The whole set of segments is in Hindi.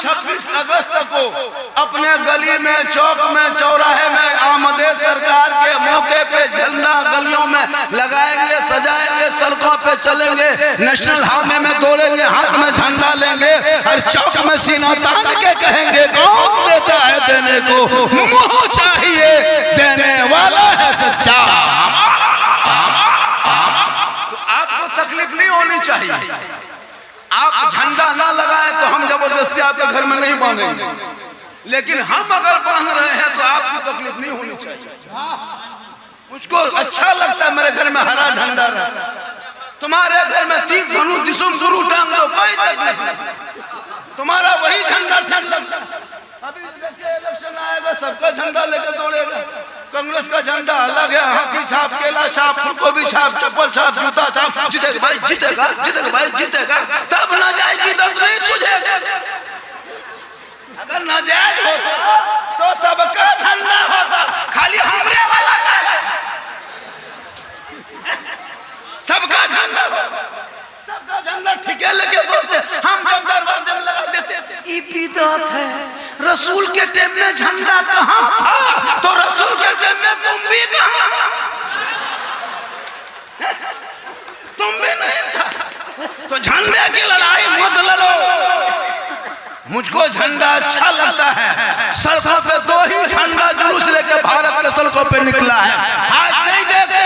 26 अगस्त को अपने गली में, चौक में, चौराहे में आमदे सरकार के मौके पे झंडा गलियों में लगाएंगे, सजाएंगे, सड़कों पे चलेंगे, नेशनल हाईवे में दौड़ेंगे, हाथ में झंडा लेंगे और चौक में सीना तान के कहेंगे कौन देता है देने को, मुंह चाहिए देने वाला है सच्चा। तो आपको तकलीफ नहीं होनी चाहिए। आप झंडा ना लगाएं तो हम जबरदस्ती आपके घर में नहीं बांधेंगे, लेकिन हम अगर बांध रहे हैं तो आपको तकलीफ नहीं होनी चाहिए। मुझको अच्छा लगता है मेरे घर में हरा झंडा रहता, तुम्हारे घर में तीर धनुष दिशुम गुरु टांग दो, कोई तकलीफ नहीं, तुम्हारा वही झंडा ठीक लगता है। अभी देखिए इलेक्शन आएगा, सबका झंडा लेकर दौड़ेगा। कांग्रेस का झंडा अलग है, हाथी छाप, केला छाप, फूलगोभी छाप, चप्पल छाप, जूता छाप, जीतेगा भाई, जीतेगा, जीतेगा भाई, जीतेगा। तब नाजायज की दर्द नहीं सूझेगा। अगर नाजायज होता तो सबका झंडा होता, खाली हमरे वाला का सबका झंडा, सबका झंडा ठीके लेके दौड़ते। हम जब दरवाजे में लगा देते ई बिदअत है, रसूल के टाइम में झंडा कहाँ था, तो रसूल के टाइम में तुम भी कहाँ, तुम भी नहीं था, तो झंडे की लड़ाई मत लड़ो। मुझको झंडा अच्छा लगता है। सड़कों पे 2 ही झंडा जुलूस लेके भारत के सड़कों पे निकला है। आज नहीं देखते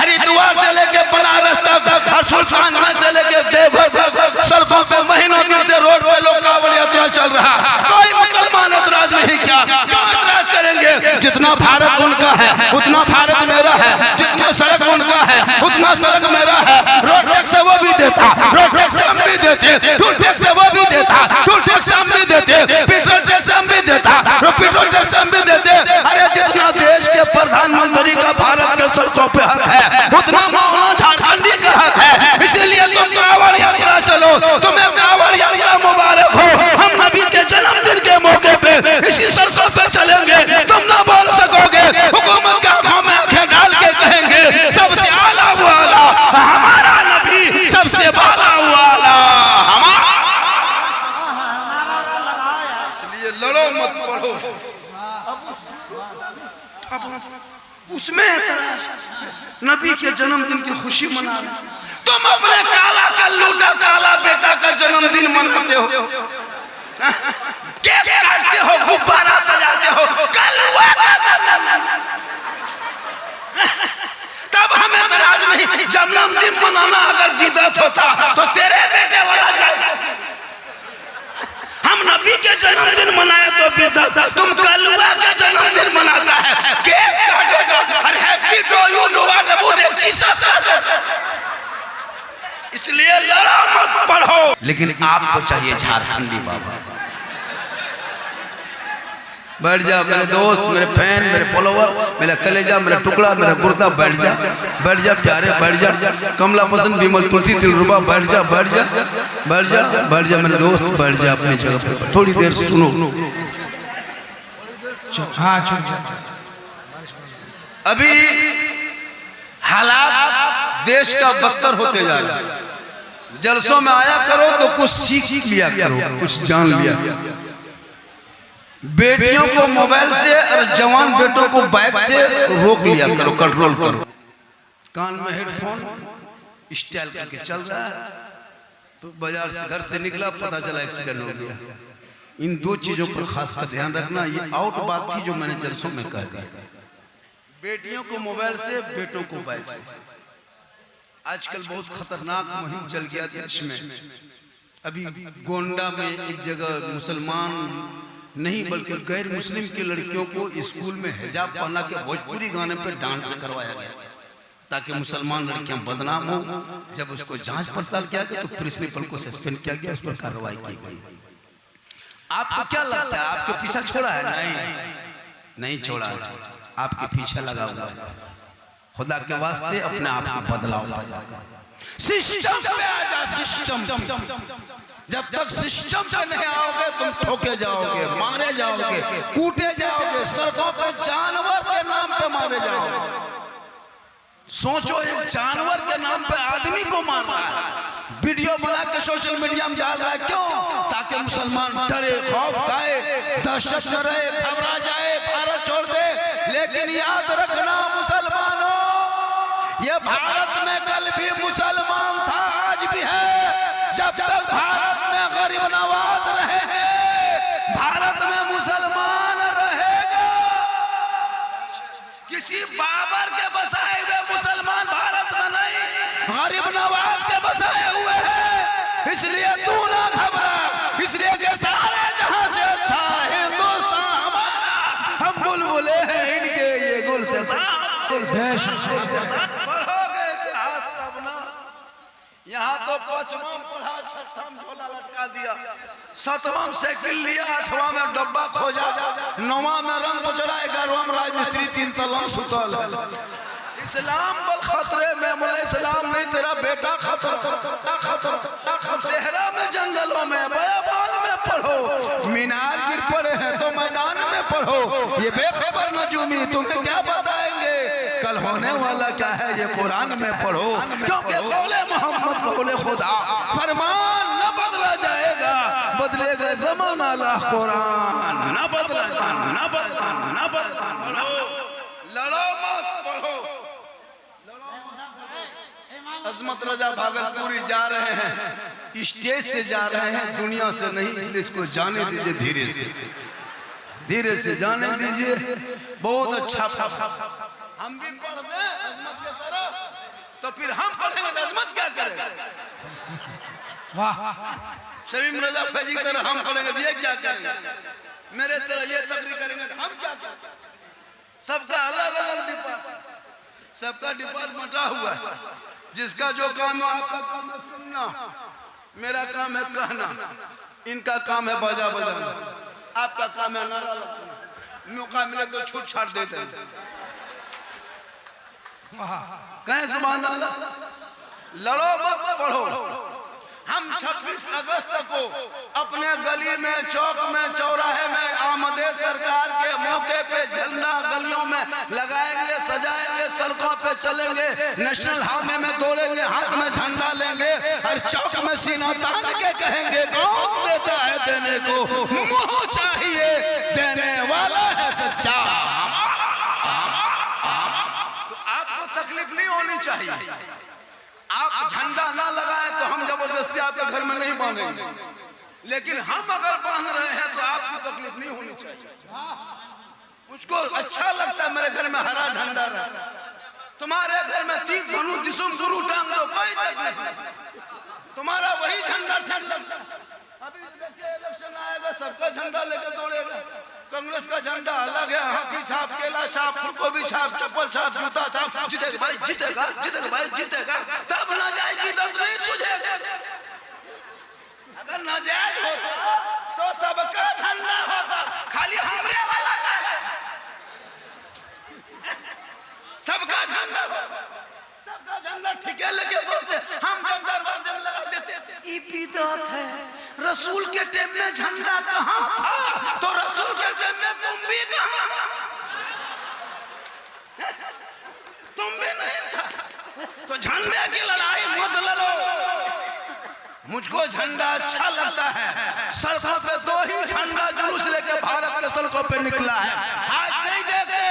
हरिद्वार से लेके बनारस तक और सुल्तानगंज से लेके देवघर तक सड़कों पे महीनों दिन से रोड पे लोग कांवड़ यात्रा चल रहा, कोई मुसलमान एतराज नहीं किया। क्यों एतराज करेंगे? जितना भारत उनका है उतना भारत मेरा है, जितना सड़क उनका है उतना सड़क मेरा है। रोड टैक्स वो भी देता, रोड टैक्स हम भी देते, टोल टैक्स वो भी देता, टोल टैक्स हम भी देते, पेट्रोल टैक्स हम भी देता, पेट्रोल टैक्स हम भी देते। अरे जितना देश के प्रधानमंत्री का भारत के सड़कों पे हक है उतना मौलाना झारखंडी का हक है। इसीलिए तुम कांवड़ यात्रा चलो, तुम्हें कांवड़ यात्रा मुबारक हो। हम नबी के जन्मदिन के मौके पे इसी सड़कों पे चलेंगे, तुम ना बोल सकोगे। हुकूमत के आंखों में आंखें डाल के कहेंगे सबसे आला वाला हमारा नबी, सबसे बाला वाला हमारा। इसलिए लड़ो मत पढ़ो, उसमें एतराज, नबी के जन्मदिन की खुशी मना रहे, तुम अपने काला कल्लूटा काला बेटा का जन्मदिन मनाते हो, केक काटते हो, गुब्बारा सजाते हो, कल्लुआ का तब हमें एतराज नहीं। जन्मदिन मनाना अगर बिदअत होता तो तेरे बेटे वाला जायज। हम नबी के जन्मदिन मनाए तो बिदअत, तुम कल्लुआ का जन्मदिन मनाता है, केक काटेगा और happy to you know what about एक चीज। इसलिए लड़ो मत पढ़ो। लेकिन आपको चाहिए झारखंडी बाबा। बैठ जा मेरे दोस्त, मेरे फैन, मेरे फॉलोवर, मेरा कलेजा, मेरा टुकड़ा, मेरा गुर्दा, बैठ जा, बैठ जा प्यारे, बैठ जा। कमला पसंद, विमल तुलसी, दिलरुबा, बैठ जा, बैठ जा, बैठ जा, बैठ जा मेरे दोस्त, बैठ जा अपनी जगह पे। थोड़ी देर सुनो। हाँ, अभी हालात देश का बदतर होते जा रहा है। जलसों में आया करो तो कुछ सीख लिया करो, कुछ जान लिया करो। बेटियों को मोबाइल से और जवान बेटों को बाइक से रोक लिया करो, कंट्रोल करो। कान में हेडफोन स्टाइल करके चल रहा है, तो बाजार से घर से निकला, पता चला एक्सीडेंट हो गया। इन 2 चीजों पर खास कर ध्यान रखना। ये आउट बात थी जो मैंने जलसों में कह दी। बेटियों को मोबाइल से, बेटों को बाइक से। आजकल बहुत खतरनाक मुहिम चल गया देश में। अभी गोंडा में एक जगह मुसलमान नहीं बल्कि गैर मुस्लिम की लड़कियों को स्कूल में हिजाब पहना के भोजपुरी गाने पर डांस करवाया गया ताकि मुसलमान लड़कियां बदनाम हो। जब उसको जांच पड़ताल किया गया तो प्रिंसिपल को सस्पेंड किया गया, उस पर कार्रवाई की गई। आपको क्या लगता है आपके पीछे छोड़ा है? नहीं, नहीं छोड़ा है, आपके पीछे लगा हुआ है। खुदा के वास्ते अपने आप को बदलाव पैदा कर। सिस्टम पे आ जा, सिस्टम। जब तक सिस्टम पे नहीं आओगे तुम ठोके जाओगे, मारे जाओगे, कूटे जाओगे, सड़कों पे जानवर के नाम पे मारे जाओगे। सोचो, एक जानवर के नाम पे आदमी को मार रहा है। वीडियो बना के सोशल मीडिया में डाल रहा है, क्यों? ताकि मुसलमान डरे, खौफ खाए, दहशत में रहे, घबरा जाए, भारत छोड़ दे। लेकिन याद रखना मुसलमानों, ये भारत में कल भी मुसलमान था, आज भी है। जब तक भारत में गरीब नवाज रहेंगे, भारत में मुसलमान रहेगा। किसी बाबर के बसाए हुए मुसलमान भारत में नहीं, गरीब नवाज के बसाए हुए हैं। इसलिए तू ना घबरा, इसलिए कि सारे जहां से अच्छा हिंदुस्तान हमारा, हम बुलबुले हैं इनके, ये गुलशता पढ़ोगे इतिहास तब ना। यहाँ तो पांचवा पढ़ा, छठम झोला लटका दिया, सातवां साइकिल लिया, आठवां में डब्बा खोजा, नौवां में रंग उजला, 11वां में राजमिस्त्री 3 तलम सुतल। इस्लाम बल खतरे में, मुला इस्लाम नहीं तेरा बेटा खतरा। सेहरा में, जंगलों में, बयाबान में पढ़ो, मीनार गिर पड़े हैं तो मैदान में पढ़ो। ये बेखबर नजूमी तुम्हें क्या बताएंगे कल होने वाला क्या है, ये कुरान में पढ़ो। क्योंकि कौले मोहम्मद कौले खुदा, फरमान न बदला जाएगा, बदलेगा ज़माना ला कुरान न बदला, न बदला। पढ़ो, लड़ो मत, पढ़ो। अजमत रजा भागलपुरी जा रहे हैं, स्टेज से जा रहे हैं, दुनिया से नहीं, इसलिए इसको जाने दीजिए, धीरे से जाने दीजिए। बहुत अच्छा, हम भी पढ़ दें अजमत की तरह, तो फिर हम पढ़ेंगे तो अजमत क्या करेगा? शमीम रजा फैजी की तरह हम पढ़ेंगे, ये क्या करेंगे? मेरे तरह ये तकरीर करेंगे तो हम क्या करेंगे? सबका अलग अलग डिपार्टमेंट, सबका डिपार्टमेंट बटा हुआ है। जिसका जो काम है, आपका काम है सुनना, मेरा काम है कहना, इनका काम है बाजा बजाना, आपका काम है नारा लगाना, मौका मिले तो छूट छाट देते हैं। कहें सुभान अल्लाह। लड़ो मत, पढ़ो। हम 26 अगस्त को अपने गली में, चौक में, चौराहे में आमदे सरकार के मौके पे झंडा गलियों में लगाएंगे, सजाएंगे, सड़कों पे चलेंगे, नेशनल हाईवे में दौड़ेंगे, हाथ में झंडा लेंगे और चौक में सीना तान के कहेंगे, कौन देता है देने को, मुंह चाहिए देने वाला है सच्चा। तो आपको तकलीफ नहीं होनी चाहिए। आप झंडा ना लगाएं तो हम जबरदस्ती आपके घर में नहीं बांधेंगे, लेकिन हम अगर बांध रहे हैं तो आपको तकलीफ नहीं होनी चाहिए। मुझको अच्छा लगता है मेरे घर में हरा झंडा रहता, तुम्हारे घर में तीर धनु दिसुम गुरु टांग दो, कोई तकलीफ नहीं, तुम्हारा वही झंडा ठीक लगता है। अभी देखिए इलेक्शन आएगा, सबका झंडा लेकर दौड़ेगा। कांग्रेस का झंडा अलग है, हाथी छाप, केला छाप, फूलगोभी छाप, चप्पल छाप, जूता छाप, जीतेगा भाई, जीतेगा, जीतेगा भाई, जीतेगा। तब नाजायज की दर्द नहीं सूझेगा। अगर नाजायज होता तो सबका झंडा होता, खाली हमरे वाला का है। सबका झंडा, सबका झंडा ठीके लेके दौड़ते। हम जब दरवाजे में लगा देते, ये बिदअत है, रसूल के टाइम में झंडा कहाँ था, तो रसूल के टाइम में तुम भी कहाँ, तुम भी नहीं था। तो झंडे की लड़ाई मत लड़ो। मुझको झंडा अच्छा लगता है। सड़कों पे 2 ही झंडा जुलूस लेके भारत के सड़कों पे निकला है। आज नहीं देखते,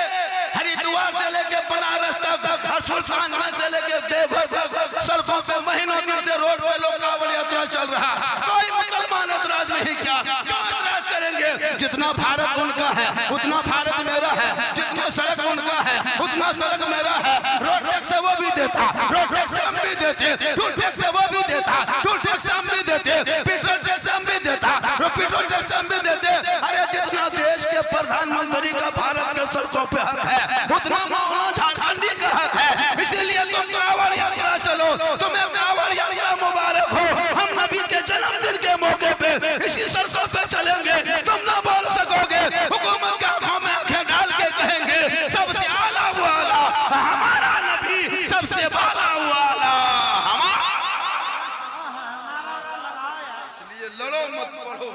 हरिद्वार से लेके बनारस तक और सुल्तानगंज से लेके देवघर तक सड़कों पे महीनों दिन से रोड पे लोग कांवड़ यात्रा चल रहा। कोई मुसलमान एतराज नहीं किया। क्यों एतराज करेंगे? जितना भारत उनका है उतना भारत मेरा है, जितना सड़क उनका है उतना सड़क मेरा है। रोड टैक्स वो भी देता, रोड टैक्स हम भी देते, टोल टैक्स वो भी देता, टोल टैक्स हम भी देते, पेट्रोल टैक्स हम भी देता, पेट्रोल टैक्स हम भी देते। अरे जितना देश के प्रधानमंत्री का भारत के सड़कों पे हक है उतना मौलाना झारखंडी का हक है। इसीलिए तुम कांवड़ यात्रा चलो, तुम्हें कांवड़ यात्रा मुबारक हो। हम नबी के जन्मदिन के मौके पे इसी सड़कों पे चलेंगे। तुम ना बोल सकोगे, हुकूमत के आंखों में आंखें डाल के कहेंगे सबसे आला वाला हमारा नबी, सबसे बाला वाला हमारा। इसलिए लड़ो मत, पढ़ो।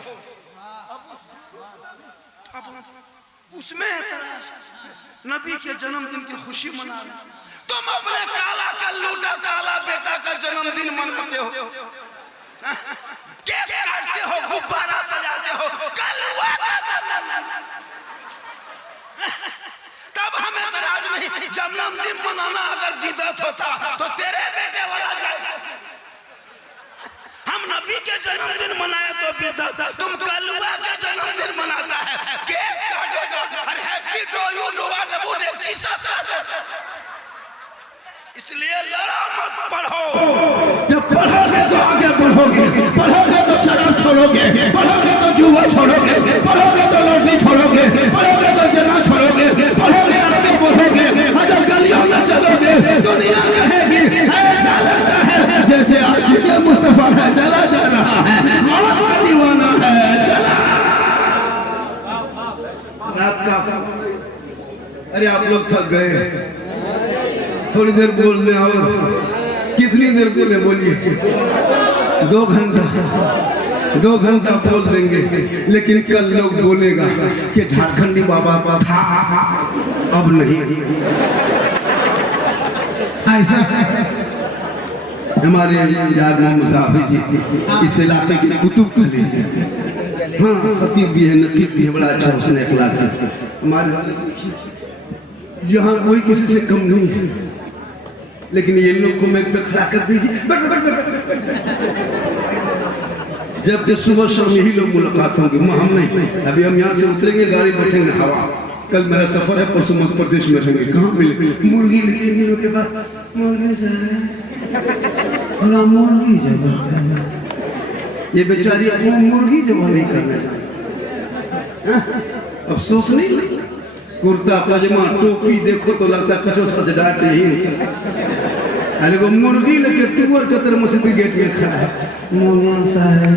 उसमें एतराज, नबी के जन्मदिन की खुशी मना रहे, तुम अपने काला कल्लूटा काला बेटा का जन्मदिन मनाते हो, केक काटते हो, गुब्बारा सजाते हो, कल्लुआ का तब हमें एतराज नहीं। जन्मदिन मनाना अगर बिदअत होता तो तेरे बेटे वाला जायज। हम नबी के जन्मदिन मनाए तो बिदअत, तुम कल्लुआ के जन्मदिन मनाता है, केक काटेगा और हैप्पी टू यू डोवा डबूट एक चीज इसलिए लड़ा मत, पढ़ो। जब पढ़ोगे तो आगे बढ़ोगे, पढ़ोगे तो शराब छोड़ोगे, पढ़ोगे तो जुआ छोड़ोगे, पढ़ोगे तो लौटनी छोड़ोगे, पढ़ोगे तो जना छोड़ोगे, पढ़ोगे आगे बढ़ोगे। अगर गलियों में चलोगे दुनिया कहेगी ऐसा लगता है जैसे आशिक मुस्तफा है चला जा रहा है, मौत का दीवाना है चला। रात का अरे आप लोग थक गए, थोड़ी देर बोलने और कितनी देर बोले बोलिए, 2 घंटा बोल देंगे, लेकिन कल लोग बोलेगा कि झारखंडी बाबा था अब नहीं। ऐसा हमारे यार मोहम्मद साहब जी इस इलाके के कुतुब कह लीजिए, हाँ खतीब भी है, नतीब भी है, बड़ा अच्छा उसने अखलाक है। हमारे यहाँ कोई किसी से कम नहीं है, लेकिन ये लोग को मेज पे खड़ा कर दीजिए, जबकि सुबह शाम यही लोग मुलाकात होंगे, हम नहीं। अभी हम यहाँ से उतरेंगे, गाड़ी बैठेंगे हवा, कल मेरा सफर है, परसों मध्य प्रदेश में रहेंगे, कहाँ मिले मुर्गी लेंगे लोग के पास, मुर्गी थोड़ा मुर्गी जब ये बेचारी वो मुर्गी जब नहीं करना चाहती, अफसोस नहीं, कुर्ता पजामा टोपी देखो तो लगता कचो सजडाट नहीं होता। अरे वो मुर्गी लेके टूअर कतर मस्जिद गेट में खड़ा है, मौलाना साहब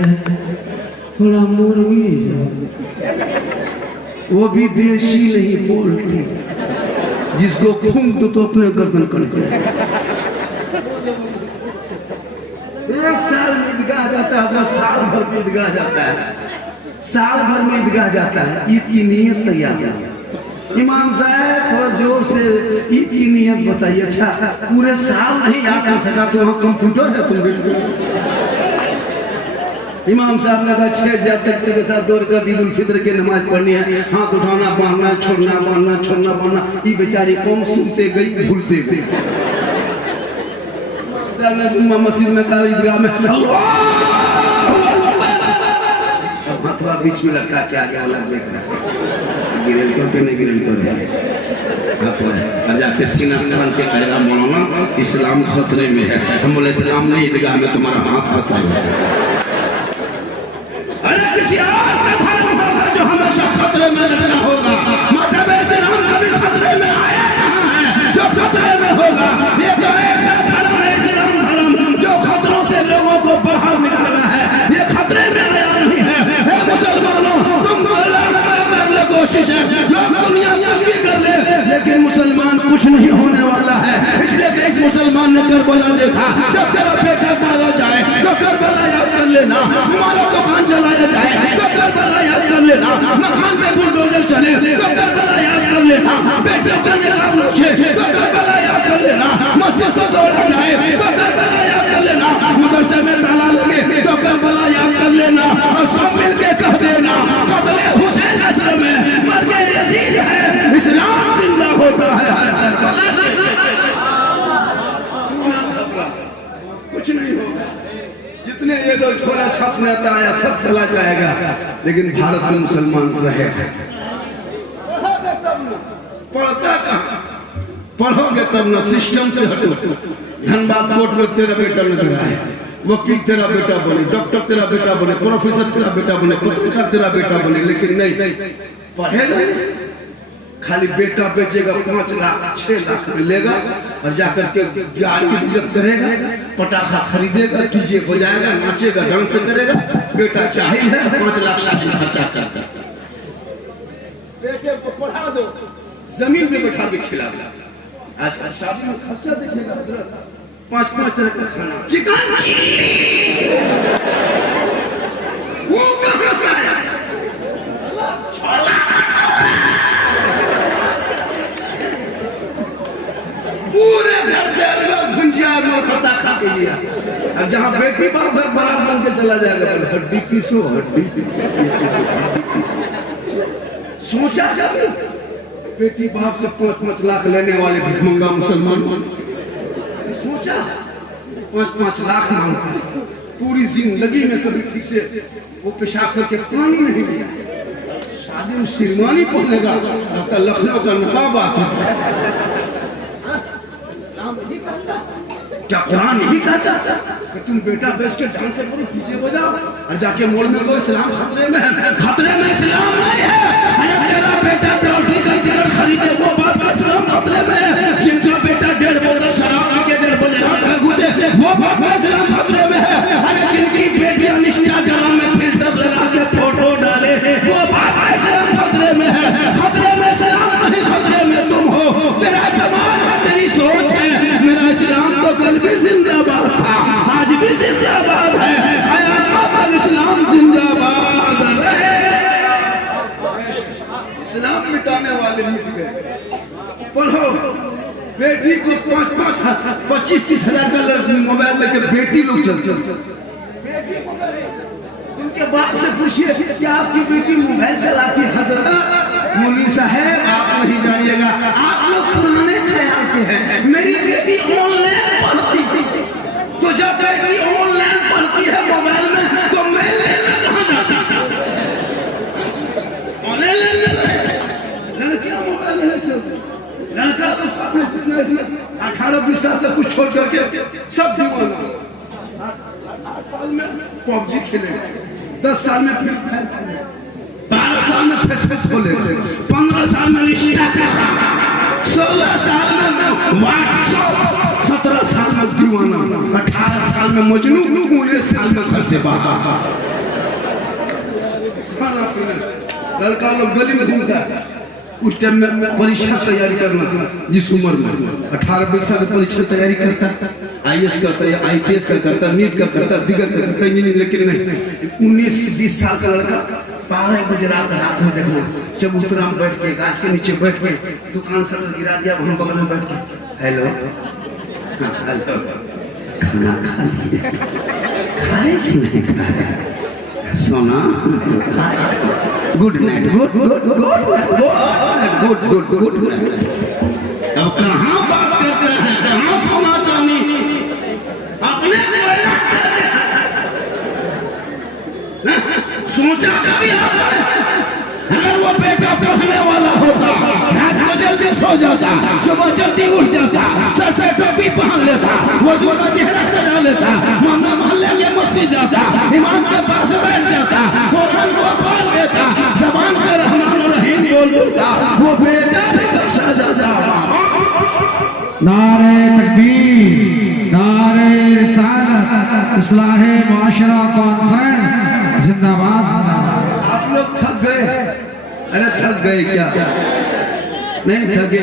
थोड़ा मुर्गी, वो भी देशी नहीं पोल्ट्री, जिसको फूंक दो तो अपने गर्दन कट जाए। 1 साल में ईदगाह जाता है हजरत, साल भर में ईदगाह जाता है, साल भर में ईदगाह जाता है। ईद की नीयत तैयार है। इमाम साहब थोड़ा जोर से ईद की नियत बताइए। अच्छा पूरे साल नहीं याद कर सका तो वहाँ कंप्यूटर है तुम बिल्कुल। इमाम साहब ने कहा 6 तक के बेटा 2 रकात ईद उल फित्र की नमाज पढ़नी है, हाथ उठाना बांधना छोड़ना बांधना छोड़ना बांधना। ये बेचारी कौन सुनते गई भूलते गई। साहब ने जुम्मा मस्जिद में कहा ईदगाह में हथवा बीच में लटका के आगे वाला देख रहा है, गिरल करके नहीं गिरल कर और जाके सीना थान के कहेगा मौलाना इस्लाम खतरे में है। हम बोले इस्लाम नहीं, ईदगाह में तुम्हारा हाथ खतरे में है। अरे किसी और का धर्म होगा जो हमेशा खतरे में रहना होगा, मजहब इस्लाम कभी खतरे में आया कहाँ है जो खतरे में होगा। ये तो ऐसा धर्म है इस्लाम धर्म जो खतरों से लोगों को बाहर निकाला है, ये खतरे में आया नहीं है। मुसलमानों तुम कोशिश है, लोग दुनिया कुछ भी कर ले, लेकिन मुसलमान कुछ नहीं होने वाला है। इसलिए कि इस मुसलमान ने करबला देखा, जब तेरा बेटा मारा जाए तो करबला याद कर लेना, तुम्हारा दुकान जलाया जाए तो करबला याद कर लेना, मकान में बुलडोजर चले तो करबला याद कर लेना, बेटियों का निकाब नोचे तो करबला याद कर लेना, मस्जिद को तोड़ा जाए तो करबला याद कर लेना, मदरसे में ताला लगे तो करबला याद कर लेना, और सब मिलके कह देना कत्ल हुसैन असर में मर गए यजीद है, इस्लाम जिंदा होता है हर करबला। कुछ नहीं होगा, जितने ये लोग झोला छापने आता है सब चला जाएगा, लेकिन भारत में मुसलमान रहेगा। पढ़ता कहाँ, पढ़ोगे तब ना, सिस्टम से हटो। धनबाद कोर्ट में तेरा बेटा नजर आए, वकील तेरा बेटा बने, डॉक्टर तेरा बेटा बने, प्रोफेसर तेरा बेटा बने, पत्रकार तेरा बेटा बने, लेकिन नहीं पढ़ेगा, खाली बेटा बेचेगा 5 लाख 6 लाख में लेगा और जाकर के गाड़ी रिजर्व करेगा, पटाखा खरीदेगा, डीजे बजाएगा, नाचेगा, डांस करेगा। बेटा चाहिए है 5 लाख शादी खर्चा करता, बेटे को पढ़ा दो, जमीन पे बैठा के खिला दो। आजकल शादी में खर्चा देखिएगा हजरत, 5-5 तरह का खाना, चिकन चिल्ली वो कहाँ से आया, छोला भटूरा बेटी बाप घर बरात बन के चला जाएगा, हड्डी पीसो हड्डी पीसो। सोचा कभी बेटी बाप से 5-5 लाख लेने वाले भिखमंगा मुसलमान, सोचा 5-5 लाख मांगता है, पूरी जिंदगी में कभी ठीक से वो पेशाब करके पानी नहीं दिया, शादी में शेरवानी पहनेगा तो लखनऊ का नवाब आता था। क्या कुरान यही कहता कि तुम बेटा बेच के डांस से करो, पीछे हो जाओ और जाके मोड़ में को इस्लाम खतरे में है? खतरे में इस्लाम नहीं है। अरे तेरा बेटा लॉटरी का टिकट खरीदे वो बाप का इस्लाम खतरे में है। जिनका बेटा 1.5 बोतल शराब पी के 1.5 बजे रात का घुसे वो बाप का इस्लाम खतरे में है। अरे जिनकी बेटियां इंस्टाग्राम में फिल्टर लगा के फोटो डाले वो बाप का इस्लाम खतरे में है। खतरे में इस्लाम नहीं, खतरे में तुम हो, तेरा समाज है, तेरी सोच है। मेरा इस्लाम तो कल भी जिंदाबाद था, आज भी जिंदाबाद है, क़यामत तक इस्लाम जिंदाबाद रहे। इस्लाम मिटाने वाले मिट गए। पढ़ो, बेटी को 25-30 हजार का मोबाइल लेके बेटी लोग चलते, उनके बाप से पूछिए कि आपकी बेटी मोबाइल चलाती है? हजरत मौलवी साहब आप नहीं जानिएगा, आप लोग पुराने ख्याल के हैं। मेरी बेटी ऑनलाइन पढ़ती थी, तो जब बेटी ऑनलाइन पढ़ती है मोबाइल में तो मैं लेने कहाँ जाता? ऑनलाइन लड़कियां मोबाइल नहीं चलती, लड़का तो 18-20 साल से कुछ छोड़ करके सब दीवाना। 8 साल में पबजी खेलेगा, 10 साल में फ्री फायर खेलेगा, 12 साल में फेसबुक खोलेगा, 15 साल में इंस्टाग्राम, 16 साल में व्हाट्सएप, 17 साल में दीवाना, 18 साल में मजनू, 19 साल में घर से बाहर। खाना पीना लड़का लोग गली में घूमता है, उस टाइम में परीक्षा तैयारी करना था। जिस उम्र में 18-20 साल में परीक्षा तैयारी करता, IAS का करता, IPS का करता, नीट का करता, दिगर का करता, लेकिन नहीं 19-20 साल का लड़का 12 बजे रात में देखना, चबूतरा में बैठ के गाछ के नीचे बैठ के दुकान सब गिरा दिया, हम बगल में बैठ के हेलो हाँ हेलो, खाना खा लिए? खाए कि नहीं खाए? सोना good night, good good good good good good good. अब कहाँ बात करते हैं, कहाँ सोना चांदी, अपने सोचा कभी आपने? अगर वो बेटा पढ़ने वाला होता, रात को जल्दी सो जाता, सुबह जल्दी उठ जाता, सर पे टोपी पहन लेता, वजू का चेहरा सजा लेता, मामला मोहल्ले के मस्जिद जाता, इमाम के पास बैठ जाता, कुरान को खोल देता, जबान से रहमान और रहीम बोल देता, वो बेटा भी बख्शा जाता। नारे तकबीर, नारे रिसालत, इस्लाहे मुआशरा कॉन्फ्रेंस जिंदाबाद। आप लोग थक गए? अरे थक गए क्या? नहीं थके।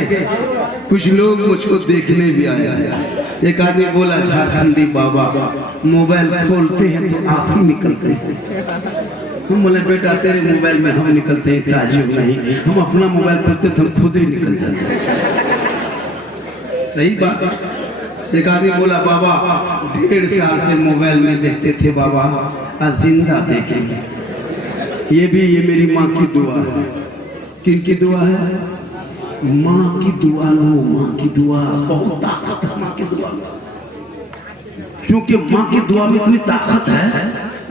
कुछ लोग मुझको देखने भी आया। एक आदमी बोला, झारखंडी बाबा मोबाइल खोलते हैं तो आप ही निकलते हैं। हम बोले बेटा तेरे मोबाइल में हम निकलते हैं ताजुब नहीं, हम अपना मोबाइल खोलते तो हम खुद ही निकल जाते। सही बात। एक आदमी बोला बाबा 1.5 साल से मोबाइल में देखते थे बाबा, आज जिंदा देखेंगे। ये मेरी माँ की दुआ है। किन की दुआ है? माँ की दुआ लो, माँ की दुआ बहुत ताकत है। माँ की दुआ क्योंकि माँ की दुआ में इतनी ताकत है,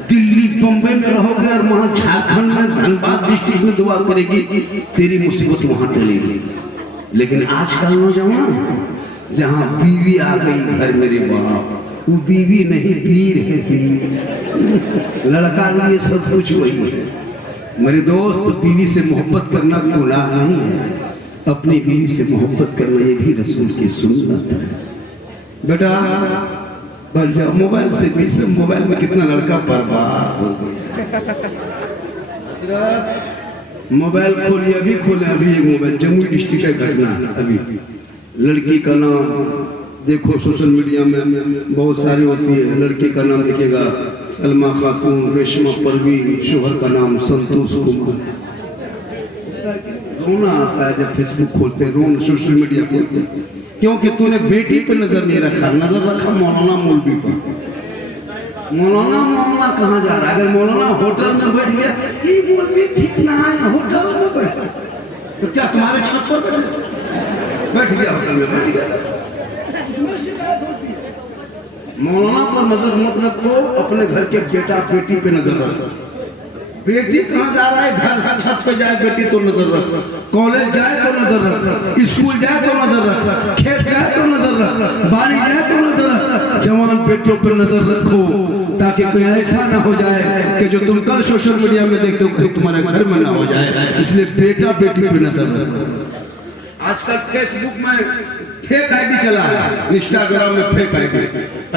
दिल्ली बम्बई में रहोगे और वहाँ झारखंड में धनबाद डिस्ट्रिक्ट में दुआ करेगी, तेरी मुसीबत वहाँ टलेगी। लेकिन आजकल नौजवान जहाँ बीवी आ गई घर, मेरे बाप वो बीवी नहीं पीर है, पीर। लड़का लिए सब कुछ वही है। मेरे दोस्त बीवी से मोहब्बत करना गुनाह नहीं है, अपनी बीवी से मोहब्बत करना ये भी रसूल की सुन्नत है। बेटा बढ़ जाओ मोबाइल से भी, सब मोबाइल में कितना लड़का बर्बाद हो गया। मोबाइल खोलिए, अभी खोले, अभी एक मोबाइल जमुई डिस्ट्रिक्ट का घटना है। अभी लड़की का नाम देखो सोशल मीडिया में बहुत सारी होती है। लड़की का नाम देखिएगा सलमा खातून, रेशमा परवीन, शोहर का नाम संतोष कुमार। रोना आता है जब फेसबुक खोलते हैं, रोन सोशल मीडिया खोलते हैं, क्योंकि तूने बेटी पे नजर नहीं रखा, नजर रखा मौलाना मौलवी पर। मौलाना मौलाना कहाँ जा रहा है? अगर मौलाना होटल में बैठ गया, ये बोल भी ठीक ना है, होटल में बैठ तो क्या तुम्हारे छत पर बैठ गया? होटल में बैठ गया, उसमें शिकायत होती है। मौलाना पर नजर मत रखो, अपने घर के बेटा बेटी पे नजर रखो। बेटी कहाँ जा रहा है? घर छत पे जाए बेटी तो नजर रख, कॉलेज जाए तो नजर रख, स्कूल जाए तो नजर रख, खेत जाए तो नजर रख, बाड़ी जाए तो नजर रख। जवान बेटियों पर नजर रखो ताकि कोई ऐसा ना हो जाए कि जो तुम कल सोशल मीडिया में देखते हो कहीं तुम्हारे घर में ना हो जाए। इसलिए बेटा बेटी पे नजर रखो। आजकल फेसबुक में फेक आईडी चला है, इंस्टाग्राम में फेक आईडी,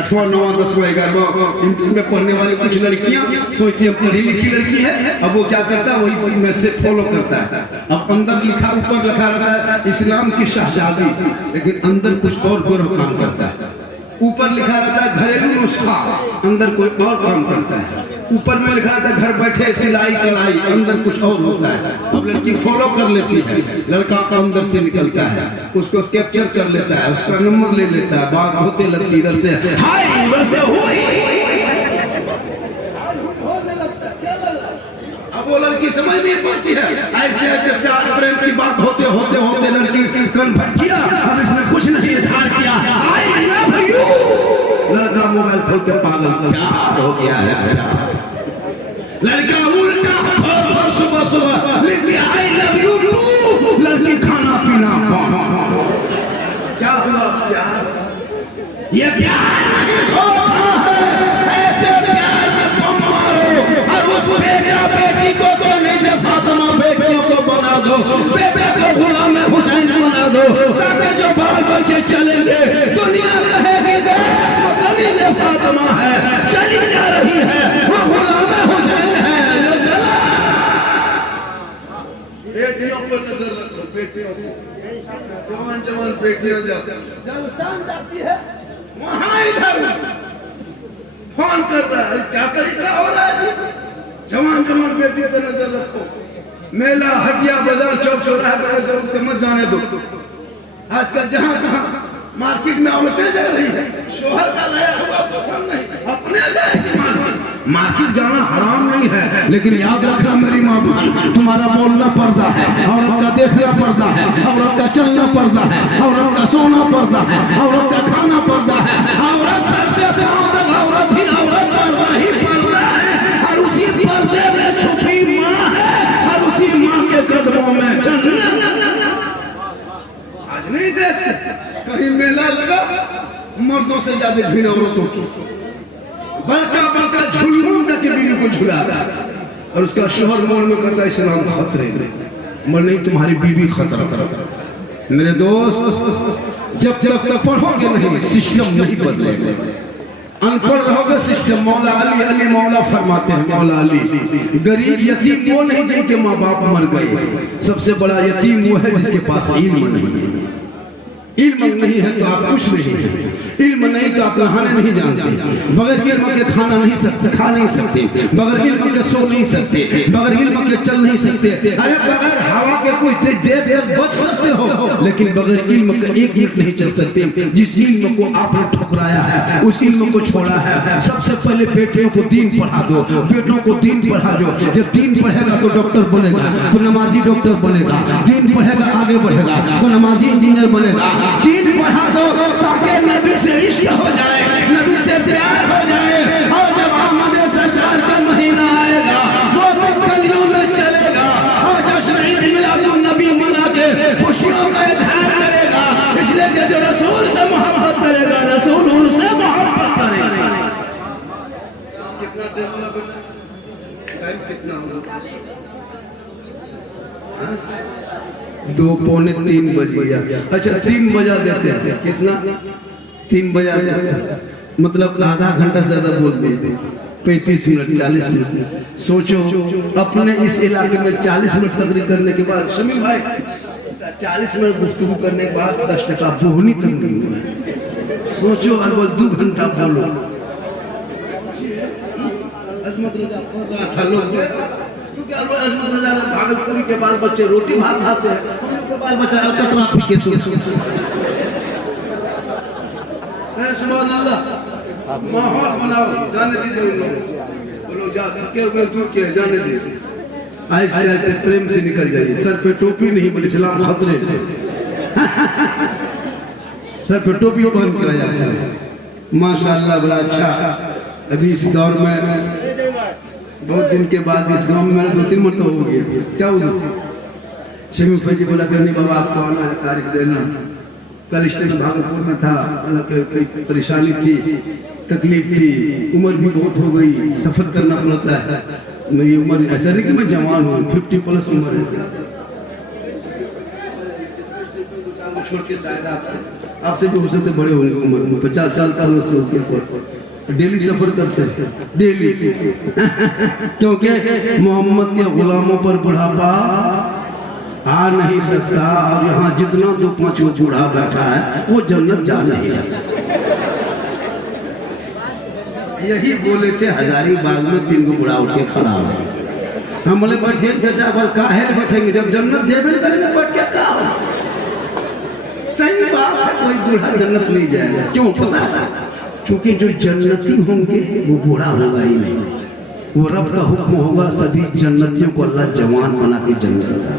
8वां 9वां 10वां 11वां इंटर में पढ़ने वाली कुछ लड़कियां सोचती हैं पढ़ी लिखी लड़की है, अब वो क्या करता है वही मैसेज फॉलो करता है। अब अंदर लिखा, ऊपर लिखा रहता है इस्लाम की शहजादी, लेकिन अंदर कुछ और बुरा काम करता है। ऊपर लिखा रहता है घरेलू नुस्खा, अंदर कोई और काम करता है। ऊपर में लिखा रहता है घर बैठे सिलाई कढ़ाई, अंदर कुछ और होता है। अब लड़की फॉलो कर लेती है, लड़का का अंदर से निकलता है, उसको कैप्चर कर लेता है, उसका नंबर ले लेता है, बात होते लगती इधर से हाय उधर से हुई। अब वो लड़की समझ नहीं पाती है, ऐसे ऐसे प्यार प्रेम की बात होते होते होते लड़की कन्वर्ट किया, अब इसने कुछ नहीं इजहार किया, आई लव यू। लड़का मोबाइल खोल के पागल प्यार हो गया है, प्यार। लड़का उल्टा और सुबह सुबह लिख दिया आई लव यू टू, लड़की खाना पीना क्या हुआ? प्यार ये प्यार धोखा है। ऐसे प्यार में बम मारो और उस बेटा बेटी को बने से फातिमा बेटियों को बना दो, बेटे को गुलाम हुसैन बना दो, ताकि जो बाल बच्चे चलेंगे दुनिया कहेगी देख बनी से फातिमा है, चली जा रही है, वो गुलाम हुसैन है जो चला। बेटियों पर नजर रखो, बेटियों को, जवान जवान बेटियां जलसान जाती है वहां इधर फोन कर रहा है, क्या तरीका हो रहा है जी? जवान जवान बेटियों पर नजर रखो। मेला हटिया बाजार चौक चौराहे मत जाने दो। आजकल जहां कहां मार्केट में औरतें जा रही है, शोहर का लाया हुआ पसंद नहीं, अपने जाएगी मार्केट जाना हराम नहीं है, लेकिन याद रखना मेरी माँ बहन, तुम्हारा बोलना पर्दा है, औरत का देखना पर्दा है, औरत का चलना पर्दा है, औरत का सोना पर्दा है, औरत का खाना पर्दा है, औरत सर से पांव तक औरत ही औरत पर्दा ही पर्दा है, और उसी पर्दे में छुपी माँ है, और उसी माँ के कदमों में जन्नत। आज नहीं देखते कहीं मेला लगा, मर्दों से ज्यादा भीड़ औरतों की, बड़का बड़का झुलूम जाके बीवी को झुला रहा, और उसका शोहर मोड़ में कहता है इस्लाम खतरे मर नहीं, तुम्हारी बीवी खतरा। मेरे दोस्त जब तक पढ़ोगे नहीं सिस्टम नहीं बदलेगा, अनपढ़ रहोगे सिस्टम। मौला अली अली मौला फरमाते हैं, मौला अली गरीब यतीम वो नहीं जिनके माँ बाप मर गए, सबसे बड़ा यतीम वो है जिसके पास इल्म नहीं है। इल्म नहीं है तो आप कुछ नहीं है, इल्म नहीं तो आप नहाने नहीं जानते, बगैर इल्म के खाना नहीं सकते, खा नहीं सकते, बगैर इल्म के सो नहीं सकते, बगैर इल्म के चल नहीं सकते, अरे बगैर हवा के कोई देर तक बच सकते हो, लेकिन बगैर इल्म के एक मिनट नहीं चल सकते। जिस इल्म को आपने ठुकराया है उस इल्म को छोड़ा है। सबसे पहले बेटियों को दीन पढ़ा दो, बेटों को दीन पढ़ा दो। जब दीन पढ़ेगा तो डॉक्टर बनेगा, तो नमाजी डॉक्टर बनेगा, दीन पढ़ेगा आगे बढ़ेगा तो नमाजी इंजीनियर बनेगा। दीन पढ़ा दो ताकि नबी से इश्क हो जाए, नबी से प्यार हो जाए, और जब आमद सरकार का महीना आएगा वो भी गलियों में चलेगा और जश्न ईद मिलादुन नबी मना के खुशियों का इजहार करेगा। इसलिए कि जो रसूल से मोहब्बत करेगा रसूल उनसे मोहब्बत करेगा। कितना टाइम कितना होगा? 2 पौने 3 बज गया। अच्छा 3 बजा देते हैं, कितना 3 बजा देते हैं, मतलब आधा घंटा ज्यादा बोल देते, 35 मिनट 40 मिनट। सोचो अपने इस इलाके में 40 मिनट तकरीर करने के बाद, शमीम भाई 40 मिनट गुफ्तगू करने के बाद 10 टका बोहनी तक नहीं हुआ। सोचो और बस 2 घंटा बोलो। अजमत रजा पढ़ रहा था, लोग अजमत रजा भागलपुरी के बाल बच्चे रोटी भात खाते हैं, उनके बाल बच्चा कतरा पी के सुबह। सुभान अल्लाह माहौल बनाओ, जाने दीजिए उनको, वो लोग जा थके हुए दूर के जाने दीजिए, आहिस्ते आहिस्ते प्रेम से निकल जाइए। सर पे टोपी नहीं बोले इस्लाम खतरे, सर पे टोपी पहन के आया। माशाअल्लाह बड़ा अच्छा। अभी इस दौर में बहुत दिन के बाद इस गाँव में मेरा 2-3 मरतबा हो गया। क्या हुआ? शमी फैजी बोला करनी बाबा आपको आना है, तारीख देना। कल स्टेशन भागलपुर में था, कोई परेशानी थी, तकलीफ थी, उम्र भी बहुत हो गई, सफर करना पड़ता है। मेरी उम्र ऐसा नहीं कि मैं जवान हूँ, 50+ उम्र है। छोड़ के शायद आपसे भी हो सकते बड़े होंगे उम्र में, 50 साल से ऊपर डेली सफर करते हैं, डेली क्योंकि मोहम्मद के गुलामों पर बुढ़ापा आ नहीं सकता। और यहाँ जितना 2-5 बूढ़ा बैठा है वो जन्नत जा नहीं सकता। यही बोले थे हजारीबाग में 3 बूढ़ा उठ के खड़ा हो। हम बोले बैठे चाचा, बोल काहे बैठेंगे जब जन्नत जेबे करेंगे, बैठ के का हो? सही बात है, कोई बूढ़ा जन्नत नहीं जाएगा। क्यों पता है? चूंकि जो जन्नती होंगे वो बूढ़ा होगा ही नहीं। वो रब का हुक्म होगा, सभी जन्नतियों को अल्लाह जवान बना के जन्नत देगा।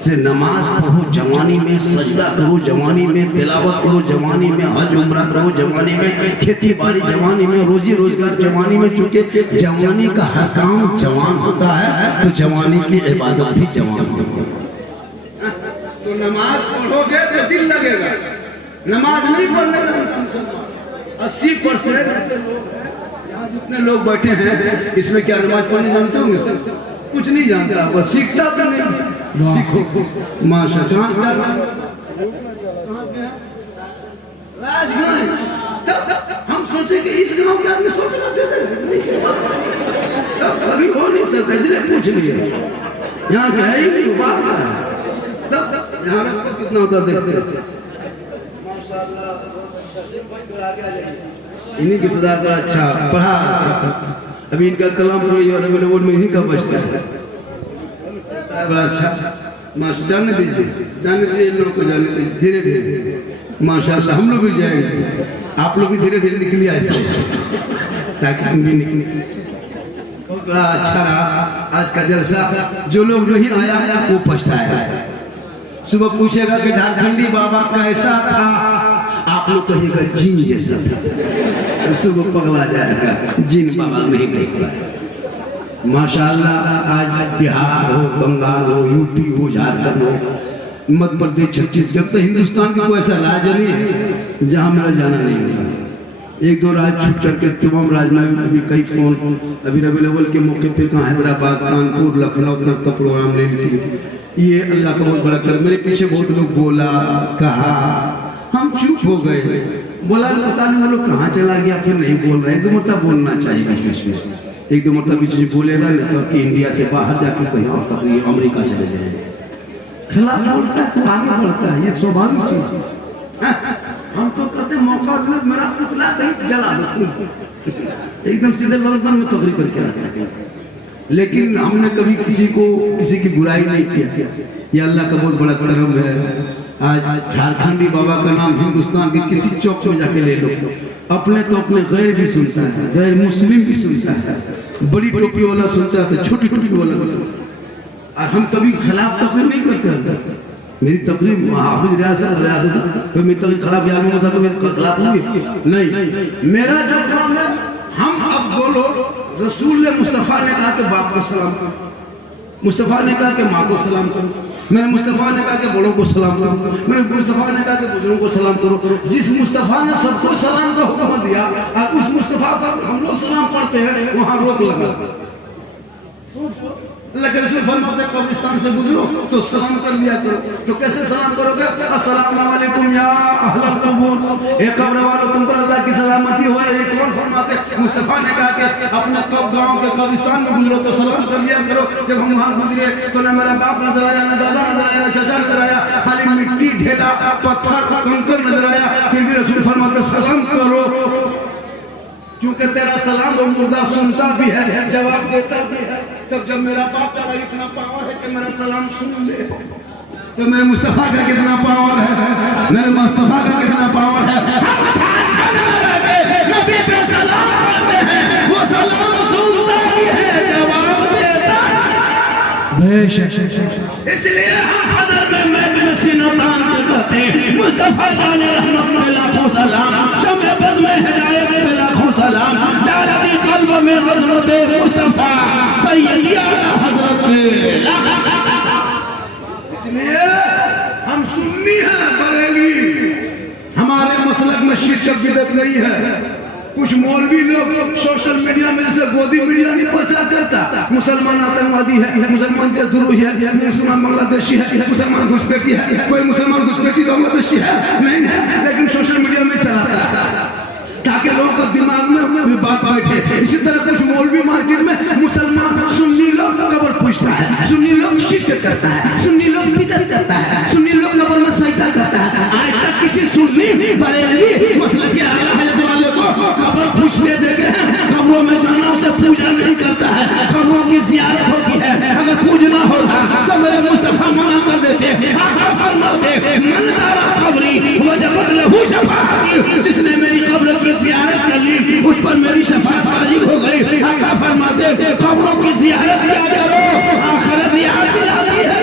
से नमाज पढ़ो जवानी में, सजदा करो जवानी में, तिलावत करो जवानी में, हज उम्रा करो जवानी में, खेती बाड़ी जवानी में, रोजी रोजगार जवानी में। चूंकि जवानी का हर काम जवान होता है तो जवानी की इबादत भी जवान होती है। तो नमाज पढ़ोगे तो दिल लगेगा, नमाज नहीं पढ़ने में 80% यहाँ जितने लोग बैठे हैं इसमें क्या नमाज पढ़ने जानते होंगे? सर कुछ नहीं जानता, वो सीखता भी नहीं। सीखो माशाअल्लाह। राजगंज हम सोचे कि इस गांव के आदमी सोच रहे थे, कभी हो नहीं सकता, इसलिए पूछ लिए। यहाँ है ही नहीं, बात है यहाँ कितना होता देखते माशाअल्लाह। इन्हीं की सदा का अच्छा पढ़ा, अच्छा अभी इनका कलाम और में इन्हीं का बचता है, बड़ा अच्छा। माशा जाने दीजिए, जाने दीजिए, इन लोगों को जाने दीजिए धीरे धीरे। माशाअल्लाह हम लोग भी जाएंगे, आप लोग भी धीरे धीरे निकलिए ऐसे, ताकि हम भी निकले। बहुत बड़ा अच्छा रहा आज का जलसा। जो लोग नहीं आया वो पछताएगा। सुबह पूछेगा कि झारखंडी बाबा कैसा था, आप लोग कहिएगा जीन जैसा था। सुबह पगला जाएगा, जीन बाबा नहीं देख पाए। माशाअल्लाह आज बिहार हो, बंगाल हो, यूपी हो, झारखंड हो, मध्य प्रदेश, छत्तीसगढ़, तो हिंदुस्तान का कोई ऐसा राज्य नहीं है जहाँ मेरा जाना नहीं होगा। 1-2 राज्य छूट करके तमाम राज्य में भी कई फोन अभी रबी अव्वल के मौके पे कहाँ हैदराबाद, कानपुर, लखनऊ तक का प्रोग्राम ले लिए। ये अल्लाह का बहुत बड़ा कर। मेरे पीछे बहुत लोग बोला, कहा, हम चुप हो गए। बोला पता नहीं वो लोग कहाँ चला गया, फिर नहीं बोल रहे। 1-2 मरतबा बोलना चाहिए बीच में, 1-2 मरतबा बीच में बोलेगा नहीं तो कि इंडिया से बाहर जाकर कहीं और कभी अमेरिका चले जाए। खिलाफ बोलता है तो आगे बढ़ता है, ये स्वाभाविक चीज। हम तो कहते मौका मेरा पुतला कहीं जला दो, एकदम सीधे लंदन में तकरीर करके आ जाएगा। लेकिन हमने कभी किसी की बुराई नहीं किया। ये अल्लाह का बहुत बड़ा करम है। आज झारखंडी बाबा का नाम हिंदुस्तान के किसी चौक में जाके ले लो, अपने तो अपने गैर भी सुनता है, गैर मुस्लिम भी सुनता है, बड़ी टोपी वाला सुनता है तो छोटी टोपी वाला भी सुनता है। और हम कभी खिलाफ तकरीर नहीं करते। मेरी तकरीर हाफिज रियासत तो मेरी तकरीर खिलाफ मेरे खिलाफ होंगे नहीं। मेरा जो काम है, हम अब बोलो रसूल ने मुस्तफ़ा ने कहा कि बाप को सलाम करो, मुस्तफ़ा ने कहा कि माँ को सलाम करो, मेरे मुस्तफ़ा ने कहा कि बड़ों को सलाम करो, मेरे मुस्तफ़ा ने कहा कि बुजुर्गों को सलाम करो। जिस मुस्तफ़ा ने सबको सलाम का हुक्म दिया और उस मुस्तफ़ा पर हम लोग सलाम पढ़ते हैं, वहाँ रोक लगा। अल्लाह के रसूल फरमाते हैं कब्रिस्तान से गुजरो तो सलाम कर लिया करो। तो कैसे सलाम करोगे? अस्सलामु अलैकुम या अहलल कबूर, ए कब्र वालों तुम पर अल्लाह की सलामती हो। ये कौन फरमाते? मुस्तफ़ा ने कहा कि अपने गाँव के कब्रिस्तान में गुजरो तो सलाम कर लिया करो। जब हम वहाँ गुजरे तो न मेरा बाप नजर आया, न दादा नजर आया, न चाचा नजर आया, खाली मिट्टी, ढेला, पत्थर, कंकर नजर आया। फिर भी रसूल फरमाते सलाम करो, क्योंकि तेरा सलाम वो मुर्दा सुनता भी है, जवाब देता भी है। तब जब मेरा बाप का इतना पावर है कि मेरा सलाम सुन ले, तो मेरे मुस्तफ़ा का कितना पावर है, मेरे मुस्तफ़ा का कितना पावर है। नबी पे बेशक इसलिए हम फजर में महफिल सीना तान के कहते हैं मुस्तफा जान रहमत पे लाखों सलाम, शम्मे बज़्म में हिदायत पे लाखों सलाम, डाल दी कल्ब में अज़मत मुस्तफा सैयदी आला हजरत पे लाख। इसलिए हम सुन्नी हैं बरेलवी, हमारे मसलक में शिरक बिदअत नहीं है। कुछ मौलवी लोग सोशल मीडिया में जैसे गोदी मीडिया नहीं प्रचार करता, मुसलमान आतंकवादी है, मुसलमान देशद्रोही है, मुसलमान बांग्लादेशी है, मुसलमान घुसपैठी है, कोई मुसलमान घुसपैठी बांग्लादेशी है नहीं है, लेकिन सोशल मीडिया में चलाता है ताकि लोगों को दिमाग में बात बैठे। इसी तरह कुछ मौलवी मार्केट में मुसलमान सुन्नी लोग कब्र पूछता है, सुन्नी लोग शिरक करता है, सुन्नी लोग बिदअत करता है, सुन्नी लोग कब्र में सजदा करता है। आज तक किसी सुन्नी बरेलवी मसलक के आला हज़रत वाले को कब्र पूछते देखे हैं? कब्रों में जाना उसे पूजा नहीं करता है, कब्रों की ज़ियारत होती है। अगर पूजना होता तो मेरे मुस्तफा मना कर देते, आका फरमाते मन ज़ारा कब्री वजबत लहू शफ़ाअती, जिसने मेरी कब्र की ज़ियारत कर ली उस पर मेरी शफ़ाअत वाजिब हो गई। आका फरमाते कब्रों की ज़ियारत क्या करो, आखिरत याद दिलाती है।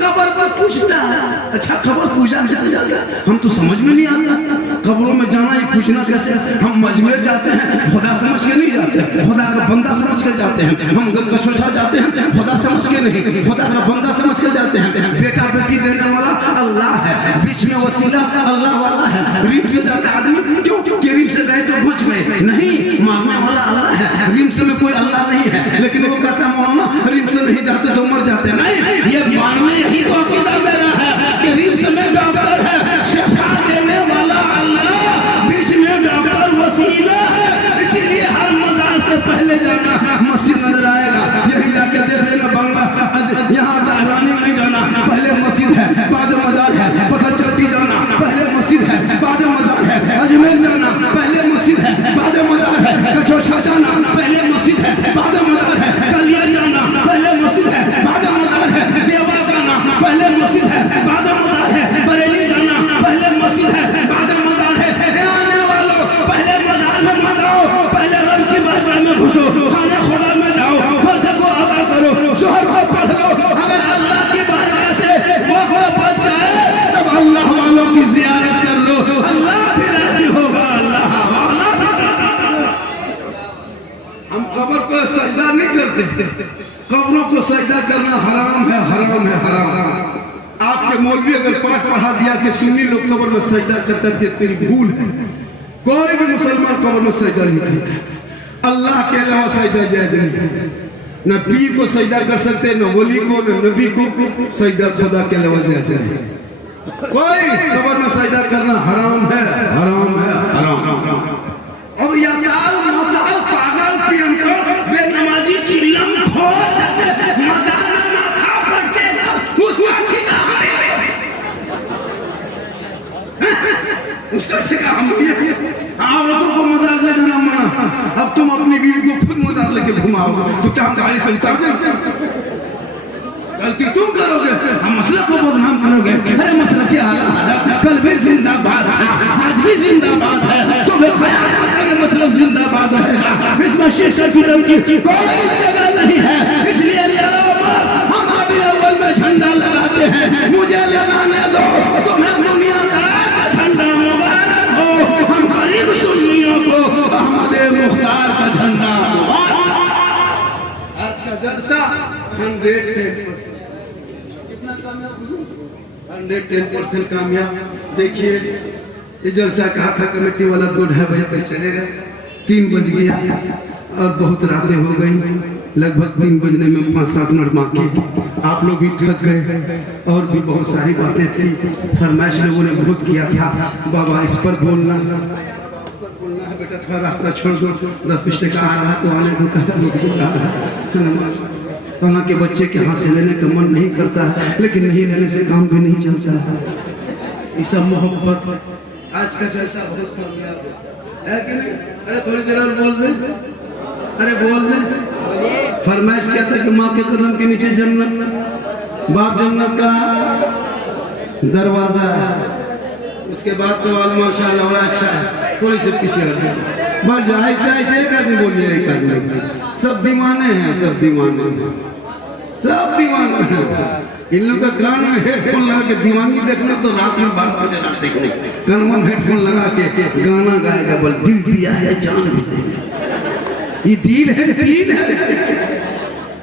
कब्र पर पूछता है, अच्छा कब्र पूजा कैसे जाता है? हम तो समझ में नहीं आता कब्रों में जाना ये पूछना कैसे। हम मजमेर जाते हैं खुदा समझ के नहीं जाते, खुदा का बंदा समझ के जाते हैं। हम कशोछा जाते हैं खुदा समझ के नहीं, खुदा का बंदा समझ के जाते हैं। बेटा बेटी देने वाला अल्लाह है, बीच में वसीला अल्लाह वाला है। रिम से जाते आदमी क्यों कि रिम से गए तो बच गए, नहीं, मारने वाला अल्लाह है, रिम से में कोई अल्लाह नहीं है। लेकिन वो कहता है मौलाना रिम से नहीं जाते तो मर जाते, नहीं, ये मारने यही तो अकीदा मेरा है कि रिम्स में डॉक्टर है, शिफा देने वाला अल्लाह, बीच में डॉक्टर वसीला है। इसीलिए हर मजार से पहले जाना मस्जिद नजर आएगा, यही जाके देख लेना बंगला यहाँ दारानी नहीं जाना, पहले मस्जिद है बाद मजार है, पता चलती जाना पहले मस्जिद है बाद मजार है, अजमेर जाना पहले मस्जिद है बाद मजार है, कचौछा जाना पहले मस्जिद है बाद मजार है, कलियर जाना पहले मस्जिद है बाद मजार है, देवा जाना पहले मस्जिद है बाद मजार है, बरेली जाना पहले मस्जिद है बाद मजार है। आने वालों पहले मजार में मत आओ, पहले रब की बारगाह में घुसो, खाने खुदा में जाओ, फर्ज को अदा करो, सुहर को पढ़ लो। अगर अल्लाह की बारगाह से वक्त बच जाए तब अल्लाह वालों की जियारत कर लो, अल्लाह भी राजी होगा। अल्लाह हम कब्र को सजदा नहीं करते, कब्रों को सजदा करना हराम है, हराम है, हराम। आपके मौलवी अगर पाठ पढ़ा दिया कि सुन्नी लोग कब्र में सजदा करते थे, तेरी भूल है। कोई भी मुसलमान कब्र में सजदा नहीं करता, अल्लाह के अलावा सजदा जायज नहीं। न पीर को सजदा कर सकते, न वली को, न नबी को, सजदा खुदा के अलावा जायज नहीं। कोई कब्र में सजदा करना हराम है, हराम है, हराम। अब या ताल मताल पागल पियंकर बेनमाजी चिल्लम खोर जाते मजार में माथा पटकेगा, उसका ठिका उसका ठिका हम औरतों को मजार ले जाना मना। अब तुम अपनी बीवी को खुद मजार लेके घुमाओगे तो क्या हम गाड़ी से उतार दें? गलती तुम करोगे, हम मसले को बदनाम करोगे। अरे मसला क्या आला कल भी जिंदाबाद है, आज भी जिंदाबाद है, सुबह ख्याल करें मसला जिंदाबाद रहेगा। इसमें शिरक की कोई जगह नहीं है। इसलिए हम अभी अव्वल में झंडा लगाते हैं, मुझे लगाने दो, तुम्हें दुनिया का झंडा मुबारक हो। हम गरीब सुन्नियों को अहमद मुख्तार का झंडा मुबारक। आज का जलसा 110% कितना कामयाब, 110% कामयाब। देखिए ये जलसा कहा था कमेटी वाला 2-2:30 बजे तक चलेगा, 3 बज गया और बहुत रातें हो गई। लगभग 3 बजने में 5-7 मिनट बाकी। आप लोग भी थक गए और भी बहुत सारी बातें थी, फरमाइश लोगों ने बहुत किया था, बाबा इस पर बोलना है बेटा, थोड़ा रास्ता छोड़ दो, 10-20 टका आ रहा तो आने दो। कहना के बच्चे के हाथ से लेने का मन नहीं करता है, लेकिन नहीं लेने से काम भी नहीं चलता है। ये सब मोहब्बत। आज का जलसा बहुत कामयाब है कि नहीं? अरे थोड़ी देर और बोल दे, अरे बोल दे। फरमाइश क्या था कि माँ के कदम के नीचे जन्नत, बाप जन्नत का दरवाजा है। उसके बाद सवाल माशाल्लाह बड़ा अच्छा है, थोड़ी सी पीछे रखिए। बस आहिस्ते आहिस्ते एक आदमी बोलिए, एक आदमी। सब दीवाने हैं, सब दीवाने हैं, सब दीवाने हैं। इन लोग का कान में हेडफोन लगा के दीवानी देखना तो रात में 12 बजे रात देखने, कानवा में हेडफोन लगा के गाना गाएगा, बोल दिल दिया है जान भी देगा। ये दिल है, दिल है,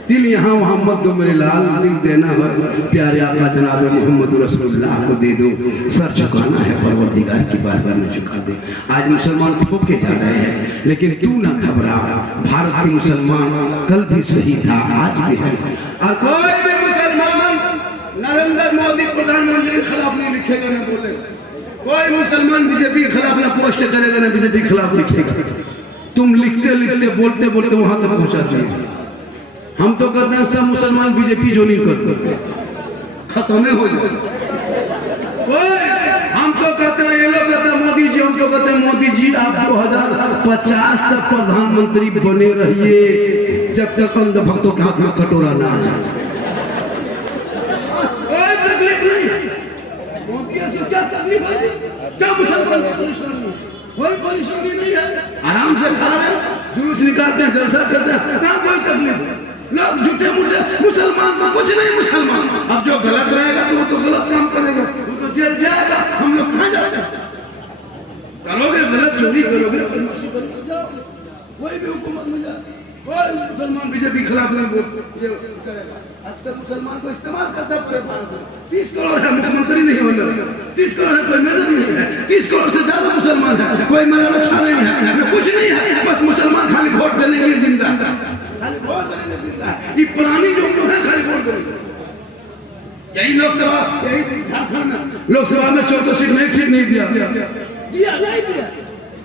दिल यहाँ वहाँ मत दो मेरे लाल, दिल देना है प्यारे आका जनाब मोहम्मद रसूलुल्लाह को दे दो। सर झुकाना है परवरदिगार की बारगाह में झुका दे। आज मुसलमान ठोके जा रहे हैं, लेकिन तू ना घबरा, भारत के मुसलमान कल भी सही था, आज भी है। और कोई भी मुसलमान नरेंद्र मोदी प्रधानमंत्री के खिलाफ नहीं लिखेगा, ना बोले। कोई मुसलमान बीजेपी के खिलाफ ना पोस्ट करेगा, ना बीजेपी के खिलाफ लिखेगा। तुम लिखते लिखते बोलते बोलते वहां तक पहुंचा दिए। हम तो कहते हैं सब मुसलमान बीजेपी जो नहीं करते खत्म हो जाए। हम तो कहते हैं, ये लोग कहते हैं मोदी जी, हम तो कहते हैं मोदी जी आप 2050 तक प्रधानमंत्री बने रहिए, जब तक अंधभक्तों के हाथ में कटोरा ना आ जाए। कोई तकलीफ नहीं, मोदी से क्या तकलीफ है, क्या मुसलमान की परेशानी, कोई परेशानी नहीं है। आराम से खा रहे हैं, जुलूस निकालते हैं, जलसा करते हैं, क्या कोई तकलीफ है। लोग झूठे मूठे मुसलमान को कुछ नहीं, मुसलमान अब जो गलत रहेगा तो वो तो गलत काम करेगा, वो तो जेल जाएगा। हम लोग कहाँ जाते हैं, करोगे गलत, चोरी करोगे, बदमाशी करोगे, जाओगे, कोई भी हुकूमत में जाए। कोई मुसलमान बीजेपी के खिलाफ नहीं बोल करेगा। आजकल मुसलमान को इस्तेमाल करता है पूरे भारत में। 30 करोड़ है, मुख्यमंत्री नहीं होने लगा। 30 करोड़ है, कोई मेजर नहीं है। 30 करोड़ से ज्यादा मुसलमान है, कोई मेरा अच्छा नहीं है, कुछ नहीं है, बस मुसलमान खाली वोट देने के लिए जिंदा है, खाली वोट देने के लिए जिंदा है। ये पुरानी जो लोग हैं खाली वोट देने, यही लोकसभा, यही झारखंड में लोकसभा में 14 सीट में 1 सीट नहीं दिया, दिया नहीं दिया,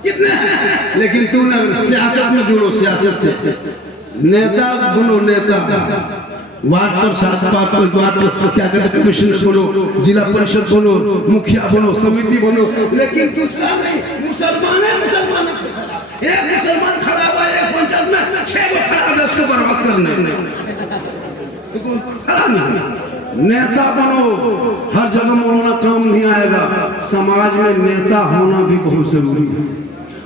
कितने हैं। लेकिन तू ना सियासत में जुड़ो, सियासत से नेता बनो, नेता वार्ड पर 7 वार्ड पर क्या कहते, कमिश्नर बनो, जिला परिषद बनो, मुखिया बनो, समिति बनो, लेकिन दूसरा नहीं। मुसलमान है, मुसलमान एक मुसलमान खड़ा हुआ एक पंचायत में 6 वो खड़ा है उसको बर्बाद करने, खड़ा नहीं। नेता बनो, हर जगह मौलाना काम नहीं आएगा, समाज में नेता होना भी बहुत जरूरी है।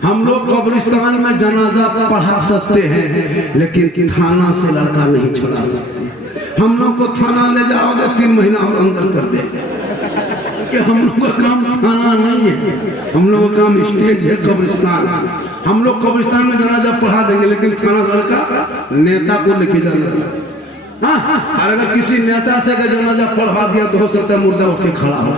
हम लोग कब्रिस्तान में जनाजा पढ़ा सकते हैं, लेकिन थाना से लड़का नहीं छुड़ा सकते। हम लोग को थाना ले जाओगे 3 महीना और अंदर कर देंगे, क्योंकि हम लोग का काम थाना नहीं है, हम लोग का काम स्टेज है, कब्रिस्तान। हम लोग कब्रिस्तान में जनाजा पढ़ा देंगे, लेकिन थाना लड़का नेता को लेके जाना। हाँ, और अगर किसी नेता से अगर जनाजा पढ़वा दिया तो हो सकता है मुर्दा उठ के खड़ा हो,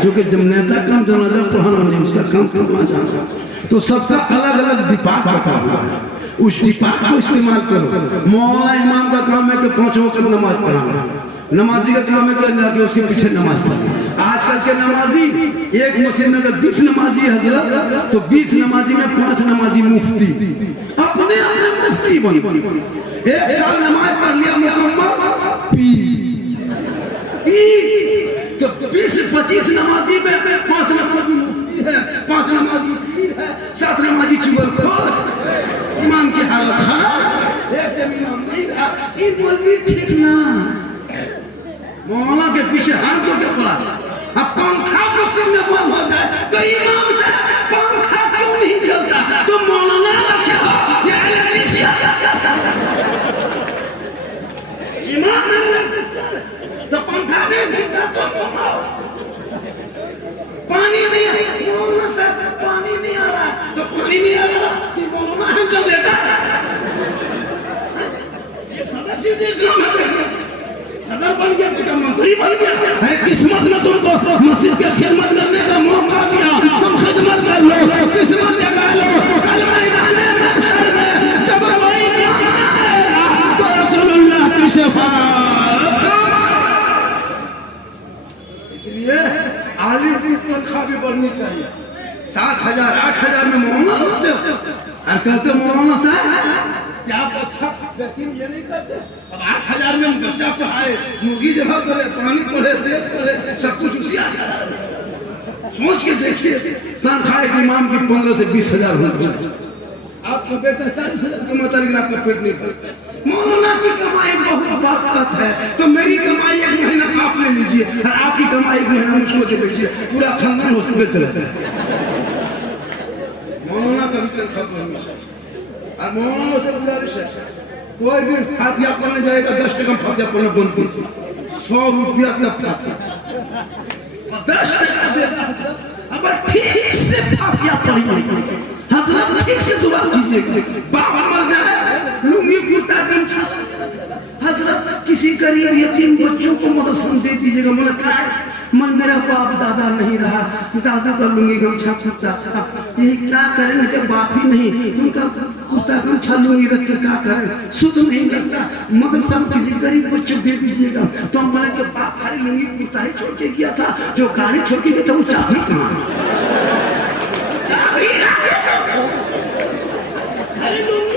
क्योंकि जब नेता काम जनाजा पढ़ाना नहीं, उसका काम थाना जाना। तो सबका अलग अलग डिपार्टमेंट हुआ है, उस डिपार्ट को इस्तेमाल करो। मौलाना इमाम का काम है कि 5 वक्त नमाज पढ़ाना, नमाजी का काम है कि जाके उसके पीछे नमाज पढ़ना। आजकल के नमाजी, एक मस्जिद में अगर 20 नमाजी हजरत, तो 20 नमाजी में 5 नमाजी मुफ्ती, अपने अपने मुफ्ती बन। 1 साल नमाज पढ़ लिया मुकम्मल, तो 20-25 नमाजी में 5 नमाजी मुफ्ती है, 5 नमाजी पीर है, 7 नमाजी चुगलखोर, इमाम की हालत खराब, एक जब इमाम नहीं रहा, इन मौलवी ठीक ना, मौलाना के पीछे हाथ धो के पड़ा। अब पंखा मस्जिद में बंद हो जाए तो इमाम से पंखा क्यों नहीं चलता, तो मौलाना रखे हो या इलेक्ट्रिशियन, इमाम इलेक्ट्रिशियन, तो पंखा नहीं घूमता तो घुमाओ। पानी नहीं आ रहा सर, पानी नहीं आ रहा, तो पानी नहीं आ रहा, तो मौलाना है जनरेटर। ये सदस्य ग्राम है, देखना सदर बन गया, बेटा मंत्री बन गया। अरे किस्मत ने तुमको मस्जिद के खिदमत करने का मौका दिया, तुम खिदमत कर लो, किस्मत जगा लो। कल मैदान महशर में जब कोई क़याम आएगा तो रसूलुल्लाह की शफाअत। इसलिए आलिम की तनख्वाह भी बढ़नी चाहिए। 7,000-8,000 में मौलाना होते हो और कहते मौलाना साहब क्या आप अच्छा, लेकिन ये नहीं करते। अब 8,000 में हम बच्चा पढ़ाए, मुर्गी जगह करे, पानी पढ़े, देख पढ़े, सब कुछ उसी 8,000 में। सोच के देखिए, तनख्वाह के इमाम की 15 से 20,000 हो जाए। आपका बेटा 40,000 कमाता है, लेकिन आपका पेट नहीं भरता। मौलाना की कमाई बहुत बरकत है, तो मेरी कमाई 1 महीना आप ले लीजिए और आपकी कमाई 1 महीना मुझको दे दीजिए, पूरा खानदान हॉस्पिटल चला जाए। मौलाना का भी तनख्वाह पढ़नी चाहिए। और मोहम्मद से गुजारिश है, कोई भी फातिहा पढ़ने जाएगा 10 टका फातिहा पढ़ना बंद कर, 100 रुपया तब फातिहा 10 टका देगा हजरत। अब ठीक से फातिहा पढ़िए हजरत, ठीक से दुआ कीजिएगा। बाबा मर जाए लुंगी कुर्ता गमछा हजरत, किसी गरीब यतीम बच्चों को मदरसा दे दीजिएगा। मुझे कहा मन मेरा बाप दादा नहीं रहा, दादा का लुंगी गमछा छूटा था, यही क्या करेंगे जब बाप ही नहीं, उनका कुर्ता गमछा लुंगी रख के क्या करें, शुद्ध नहीं लगता, मदरसा में किसी गरीब बच्चे दे दीजिएगा। तो हम बोले कि बाप खाली लुंगी कुर्ता ही छोड़ के गया था, जो गाड़ी छोड़ के गया था वो चाबी कहाँ, चाबी खाली लुंगी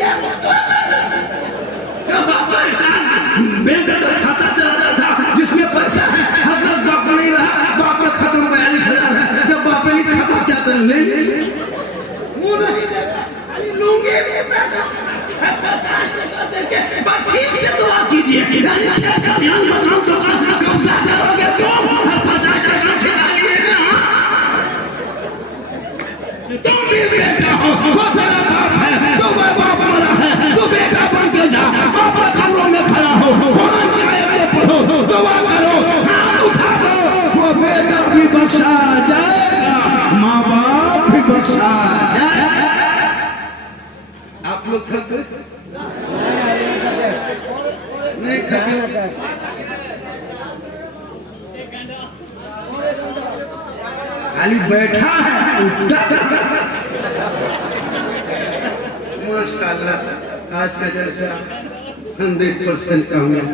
बैंक का खाता चलाता था जिसमें पैसा है, हजरत बाप नहीं रहा, बाप का खाता 42,000 है, जब बाप नहीं खाता क्या करें, ले लीजिए मुंह नहीं देगा, लूंगी 50 टका देके बस ठीक से दुआ कीजिए। यानी क्या कल्याण मकान दुकान कब्जा करोगे तुम और 50 टका ठिका लिएगा, तुम भी बेटा हो, वो तेरा बाप है, तो वह बाप मरा है, तू बेटा बन के जा, बाप खबरों में खड़ा हो, कुरान की आयतें पढ़ो, दुआ करो, हाथ उठा दो, वो बेटा भी बख्शा जाएगा, माँ बाप भी बख्शा जाएगा। आप लोग खते नहीं खते, खाली बैठा है माशाल्लाह। आज का जलसा 100% कामयाब।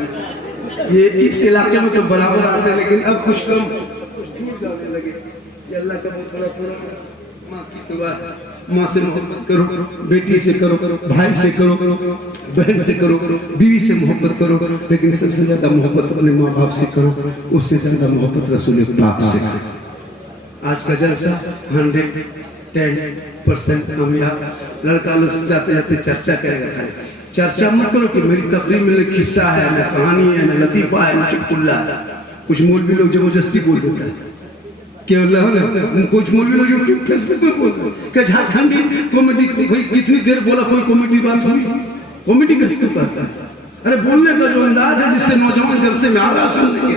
ये इस इलाके में तो बराबर आते, लेकिन अब कुछ कम कुछ दूर जाने लगे। ये अल्लाह का बहुत बड़ा करम, माँ की दुआ, माँ से मोहब्बत करो, बेटी से करो, भाई से करो, बहन से करो, बीवी से मोहब्बत करो, लेकिन सबसे ज्यादा मोहब्बत अपने माँ बाप से करो, उससे ज्यादा मोहब्बत रसूल पाक से। आज का जलसा 110% कामयाब। लड़का लोग जाते जाते चर्चा करेगा, खाली चर्चा मत करो कि मेरी तकरीर में किस्सा है, न कहानी है, न लतीफा है, न चुटकुल्ला है। कुछ मौलवी लोग जबरदस्ती बोल देता है, कुछ मौलवी लोग यूट्यूब फेसबुक में बोल कि झारखंडी कॉमेडी, कोई कितनी देर बोला, कोई कॉमेडी बात हुई, कॉमेडी कैसे करता है? अरे बोलने का जो अंदाज है जिससे नौजवान जलसे में आ रहा सुनने के,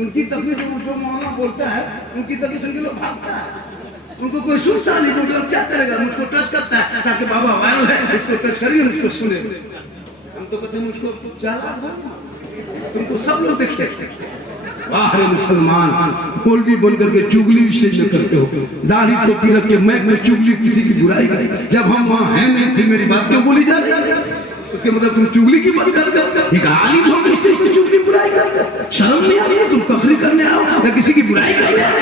उनकी तकलीफ जो मौलाना बोलता है, उनकी तकलीफ सुन के लोग भागता है, उनको कोई सुनता नहीं, तो मतलब क्या करेगा, मुझको टच करता है ताकि बाबा वायरल है, इसको टच करिए, मुझको सुने। हम तो कहते हैं मुझको चला दो, तुमको सब लोग देखे। वाह रे मुसलमान, मौलवी बनकर के चुगली स्टेज में करते हो, दाढ़ी टोपी रख के मैक में चुगली, किसी की बुराई का, जब हम वहाँ हैं नहीं, फिर मेरी बात क्यों बोली जा रही है? उसके मतलब तुम चुगली की बात करते हो, एक आलिम हो स्टेज पे चुगली बुराई करते हो, शर्म नहीं आती है? तुम तकरीर करने आओ या किसी की बुराई करने आओ?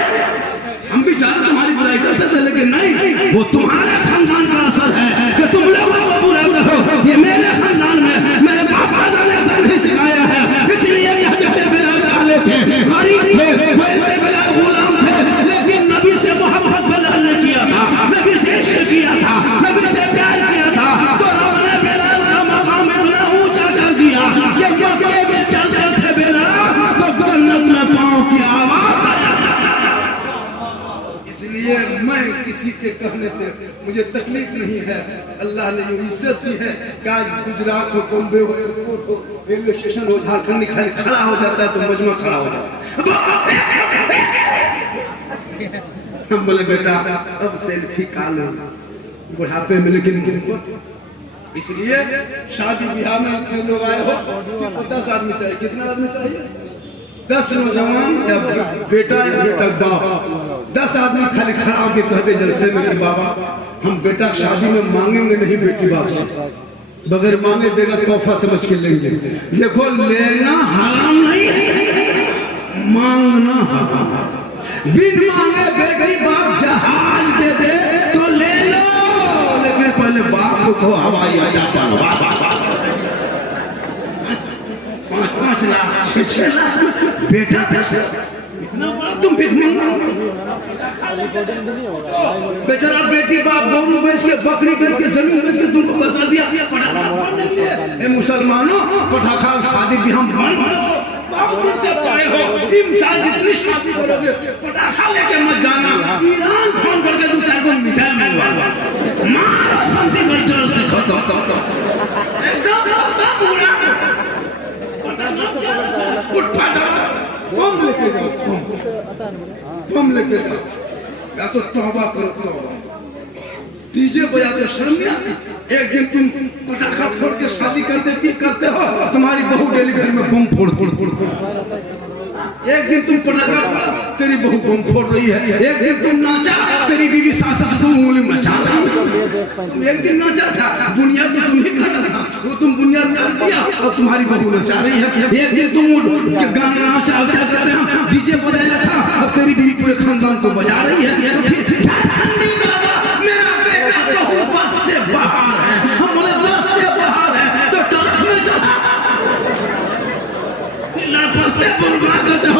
हम भी चाहते तुम्हारी बुराई कर सकते, लेकिन नहीं, वो तुम्हारे खानदान का असर है कि तुम लोगों को बुरा करो। ये मेरे खानदान में मेरे बाप दादा ने ऐसा नहीं सिखाया है, इसलिए कहते थे बिलाल काले थे, गरीब थे, वैसे बिलाल गुलाम थे, लेकिन नबी से मोहब्बत बिलाल ने किया था, नबी से इश्क किया था, नबी से प्यार किया था, तो रब ने बिलाल का मकाम इतना ऊंचा कर दिया कि मक्के में चलते थे बिलाल तो जन्नत में पांव की आवाज आया। इसलिए मैं किसी के कहने से मुझे तकलीफ नहीं है। अल्लाह ने जो इज्जत दी है कि आज गुजरात हो, बॉम्बे हो, एयरपोर्ट हो, रेलवे स्टेशन हो, झारखंड खड़ा हो जाता है तो मजमा खड़ा हो जाता है। हम बोले बेटा अब सेल्फी कालो बुढ़ापे में, लेकिन इसलिए शादी ब्याह में इतने लोग आए हो, सिर्फ 10 आदमी चाहिए। कितना आदमी चाहिए? 10 नौजवान या बेटा या बेटा बाप, 10 आदमी खाली खड़ा होकर कह दे जलसे में कि बाबा हम बेटा शादी में मांगेंगे नहीं बेटी बाप से, बगैर मांगे देगा तोहफा समझ के लेंगे। देखो लेना हराम नहीं है, मांगना हराम। बिन मांगे बेटी बाप जहाज दे दे तो ले लो, लेकिन पहले बाप को हवाई अड्डा बनवा। 5-5 लाख 6-6 लाख बेटा पैसे इतना बड़ा तुम भीख मांगो। बेचारा बेटी बाप गोरू बेच के, बकरी बेच के, जमीन बेच के तुमको बसा दिया पटाखा फोड़ने के लिए। मुसलमानों पटाखा शादी भी हम बंद, बहुत दूर से आए हो, इमसाल जितनी शादी करोगे पटाखा लेके मत जाना, ईरान फोन करके 2-4 को मिसाइल मंगवा मारो, शांति कल्चर से खत्म एकदम खत्म हो रहा। पटाखा क्या रखा, उठ फाटा बम लेके जाओ, बम लेके जाओ, या तो तौबा करो, तौबा। डीजे बजा के शर्म नहीं आती? एक दिन तुम पटाखा फोड़ के शादी करते हो, तुम्हारी बहू डेली घर में बम फोड़ती। एक दिन तुम पटाखा फोड़ा, तेरी बहू बम फोड़ रही है। एक दिन तुम नाचा, तेरी बीवी सास को उंगली में नचा रही। एक दिन नाचा था, बुनियाद तो तुम ही करना था, वो तुम बुनियाद कर दिया और तुम्हारी बहू नचा रही है। एक दिन तुम गाना नाचा, क्या कहते हैं, डीजे बजाया था, अब तेरी बीवी पूरे खानदान को बजा रही है। मेरा बेटा बहू बस से बाहर है, हम बोले बस से बाहर है तो ट्रक में चला लापरवाही बुरबा करते हो।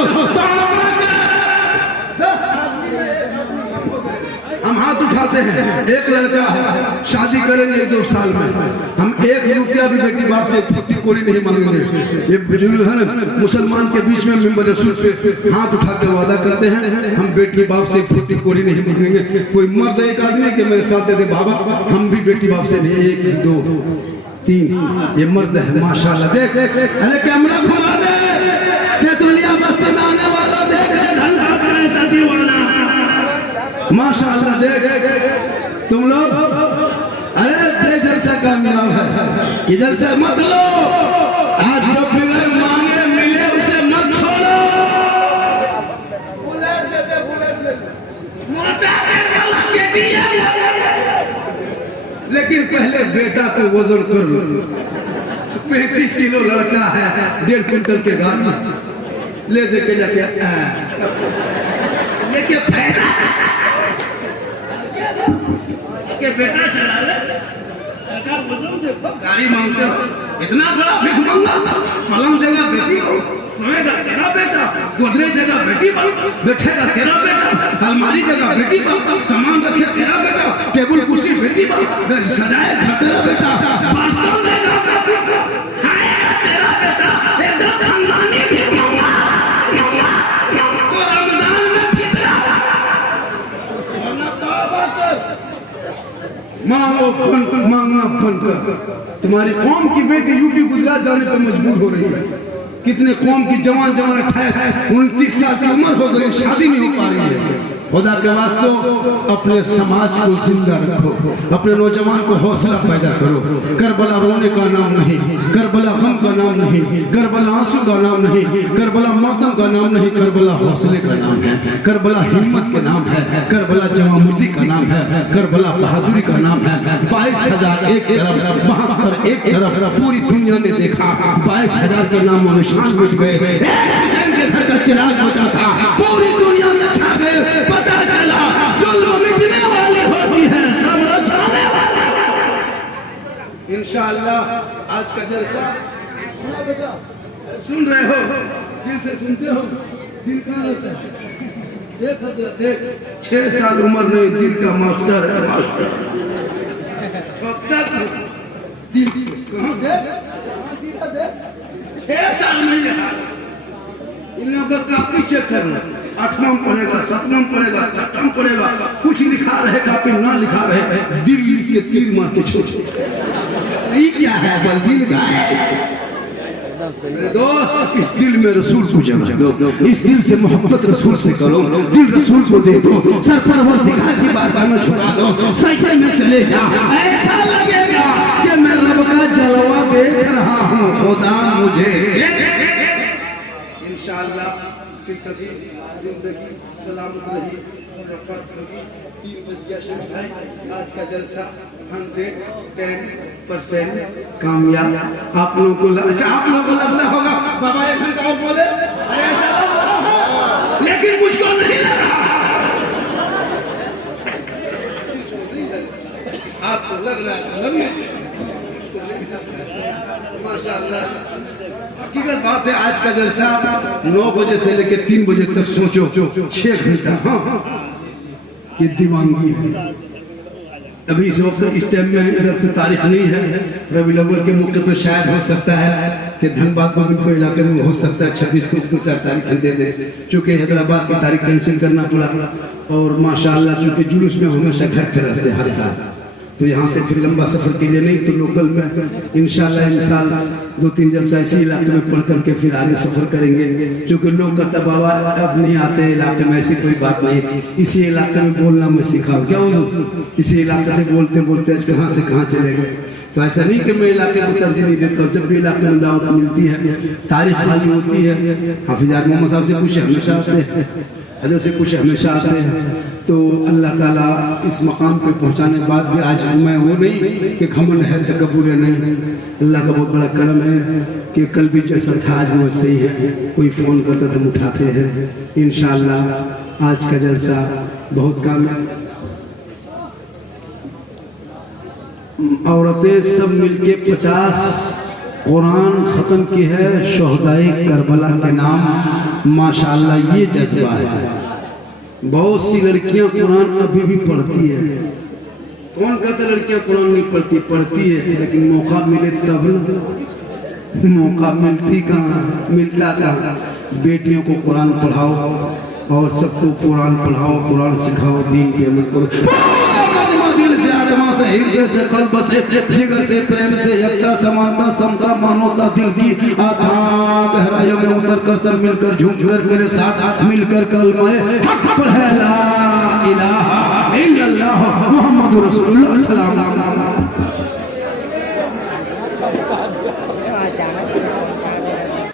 हम हाथ उठाते हैं, एक लड़का है, शादी करेंगे 1-2 साल में, हम 1 रुपया भी बेटी बाप से फुट्टी कोरी नहीं मांगेंगे। ये बुजुर्ग है ना, मुसलमान के बीच में मेंबर रसूल पे हाथ उठा के वादा करते हैं, हम बेटी बाप से फुट्टी कोरी नहीं मांगेंगे। कोई मर्द एक आदमी के मेरे साथ दे दे बाबा, हम भी बेटी बाप से नहीं, 1, 2, 3, ये मर्द है माशाल्लाह। देख अरे कैमरा घुमा दे, तेतुलिया बस्ती में आने वाला देख ले, धनबाद का ऐसा दीवाना माशाल्लाह। देख तुम लोग, अरे देख जलसा कामयाब है, ये जलसा मत लो, आज जो बिगर मांगे मिले उसे मत छोड़ो। बुलेट दे दे, बुलेट दे दे, मोटा वाला के दिया, लेकिन पहले बेटा को वजन कर लो। 35 किलो लड़का है, 1.5 क्विंटल के गाड़ी ले दे के जाके लेके फायदा के बेटा चला ले, वजन देखो, गाड़ी मांगते हो, इतना बड़ा भिख मंगा, पलंग देगा बेटी को, सोएगा तेरा बेटा, गोदरेज देगा बेटी को, बैठेगा तेरा बेटा, अलमारी देगा बेटी को, सामान रखे तेरा बेटा, टेबल कुर्सी बेटी को, सजाए घर तेरा बेटा, बर्तन देगा बेटी को, खाएगा तेरा बेटा, एकदम खानदानी भिख मंगा। तो रमजान में फितरा मांगो मांगना बंद कर। तुम्हारी कौम की बेटी यूपी गुजरात जाने पर मजबूर हो रही है। कितने कौम की जवान 28-29 साल की उम्र हो गई, शादी नहीं हो पा रही है। खुदा के वास्ते अपने समाज को जिंदा रखो, अपने नौजवान को हौसला पैदा करो। करबला रोने का नाम नहीं, करबला गम का नाम नहीं, करबला आंसू का नाम नहीं, करबला मातम का नाम नहीं, करबला हौसले का नाम है, करबला हिम्मत के नाम है, करबला जवामुर्दी का नाम है, करबला बहादुरी का नाम है। 22,000 एक तरफ, 72 एक तरफ, पूरी दुनिया ने देखा 22,000 के नाम और निशान मिट गए। हुसैन के घर का चिराग बचा था, पूरी दुनिया में छा गए। पता चला जुल्म मिटने वाली होती है, सब्र छाने वाली। इंशाअल्लाह आज का जलसा बेटा सुन रहे हो, दिल से सुनते हो, दिल कहाँ रहता है? देख हजरत, देख 6 साल उम्र नहीं, दिल का मास्टर है, मास्टर दिल कहाँ देख 6 साल में इन लोगों का कापी चेक करना, 8वां पढ़ेगा, 7वां पढ़ेगा, 6वां पढ़ेगा, कुछ लिखा रहे कापी ना लिखा रहे, दिल लिख के तीर मार के छोड़। ये क्या है? बल दिल का है मेरे दोस्त। इस दिल में रसूल को जगह दो, इस दिल से मोहब्बत रसूल से करो, दिल रसूल को दे दो, सर परवरदिगार की बारगाह में झुका दो, सजदे में चले जा, ऐसा लगेगा कि मैं रब का जलवा देख रहा हूँ, खुदा मुझे। इंशाअल्लाह फिर कभी जिंदगी सलामत रही और रफ़ात रही। 3 बज गया शाम। आज का जलसा 110% कामयाब। आप लोगों को लगता होगा बाबा 1 घंटा और बोले, अरे ऐसा लेकिन मुझको नहीं लग रहा। आपको लग रहा है, माशाअल्लाह। हकीकत बात है, आज का जलसा 9 बजे से लेकर 3 बजे तक सोचो, 6 घंटा। हाँ, ये दीवानगी है। अभी इस वक्त इस टाइम में इधर तो तारीख नहीं है, रबी अव्वल के मौके पर शायद हो सकता है कि धनबाद को इलाके में हो सकता है 26 को 4 तारीख दे दे, चूँकि हैदराबाद की तारीख कैंसिल करना पड़ा। और माशाल्लाह चूँकि जुलूस में हमेशा घर पे रहते हैं हर साल, तो यहाँ से फिर लंबा सफ़र के लिए नहीं तो लोकल में इंशाल्लाह इन साल 2-3 जलसा इसी इलाके में पढ़ करके फिर आगे सफ़र करेंगे। क्योंकि लोग कहता बाबा अब नहीं आते इलाके में, ऐसी कोई बात नहीं, इसी इलाके में बोलना मैं सिखाऊँ क्या हुजूर, इसी इलाके से बोलते बोलते कहाँ से कहाँ चले गए। तो ऐसा नहीं कि मैं इलाके को तरजीह नहीं देता हूँ, जब भी इलाके में दावत मिलती है, तारीख खाली होती है, हाफिज़ मोहम्मद साहब से कुछ हमेशा आते हैं, हजरत से कुछ हमेशा आते हैं। तो अल्लाह ताला इस मकाम पे पहुँचाने के बाद भी आज मैं वो नहीं कि घमंड है तकब्बुर है, नहीं, अल्लाह का बहुत बड़ा करम है कि कल भी जैसा था आज वो वैसे ही है। कोई फ़ोन करता तो हम उठाते हैं। इंशाअल्लाह आज का जलसा बहुत कामयाब, औरतें सब मिलके 50 कुरान ख़त्म की है शोहदाए करबला के नाम। माशाअल्लाह ये जज्बा है। बहुत सी लड़कियां कुरान अभी भी पढ़ती है। कौन कहता लड़कियां कुरान नहीं पढ़ती? पढ़ती है, लेकिन मौका मिले तब, मौका मिलती कहाँ, मिलता कहाँ। बेटियों को कुरान पढ़ाओ और सबको कुरान पढ़ाओ, कुरान सिखाओ, दीन के अमल करो। दिल से, आत्मा से, हृदय से, कल्ब से, जिगर से, प्रेम से, एकता, समानता, समता, मानवता, दिल की अथाह गहराइयों में उतर कर सब मिलकर झूम कर मेरे साथ मिलकर कलमा हक पढ़े ला इलाहा इल्लल्लाह मुहम्मदुर रसूलुल्लाह सल्लल्लाहु अलैहि वसल्लम।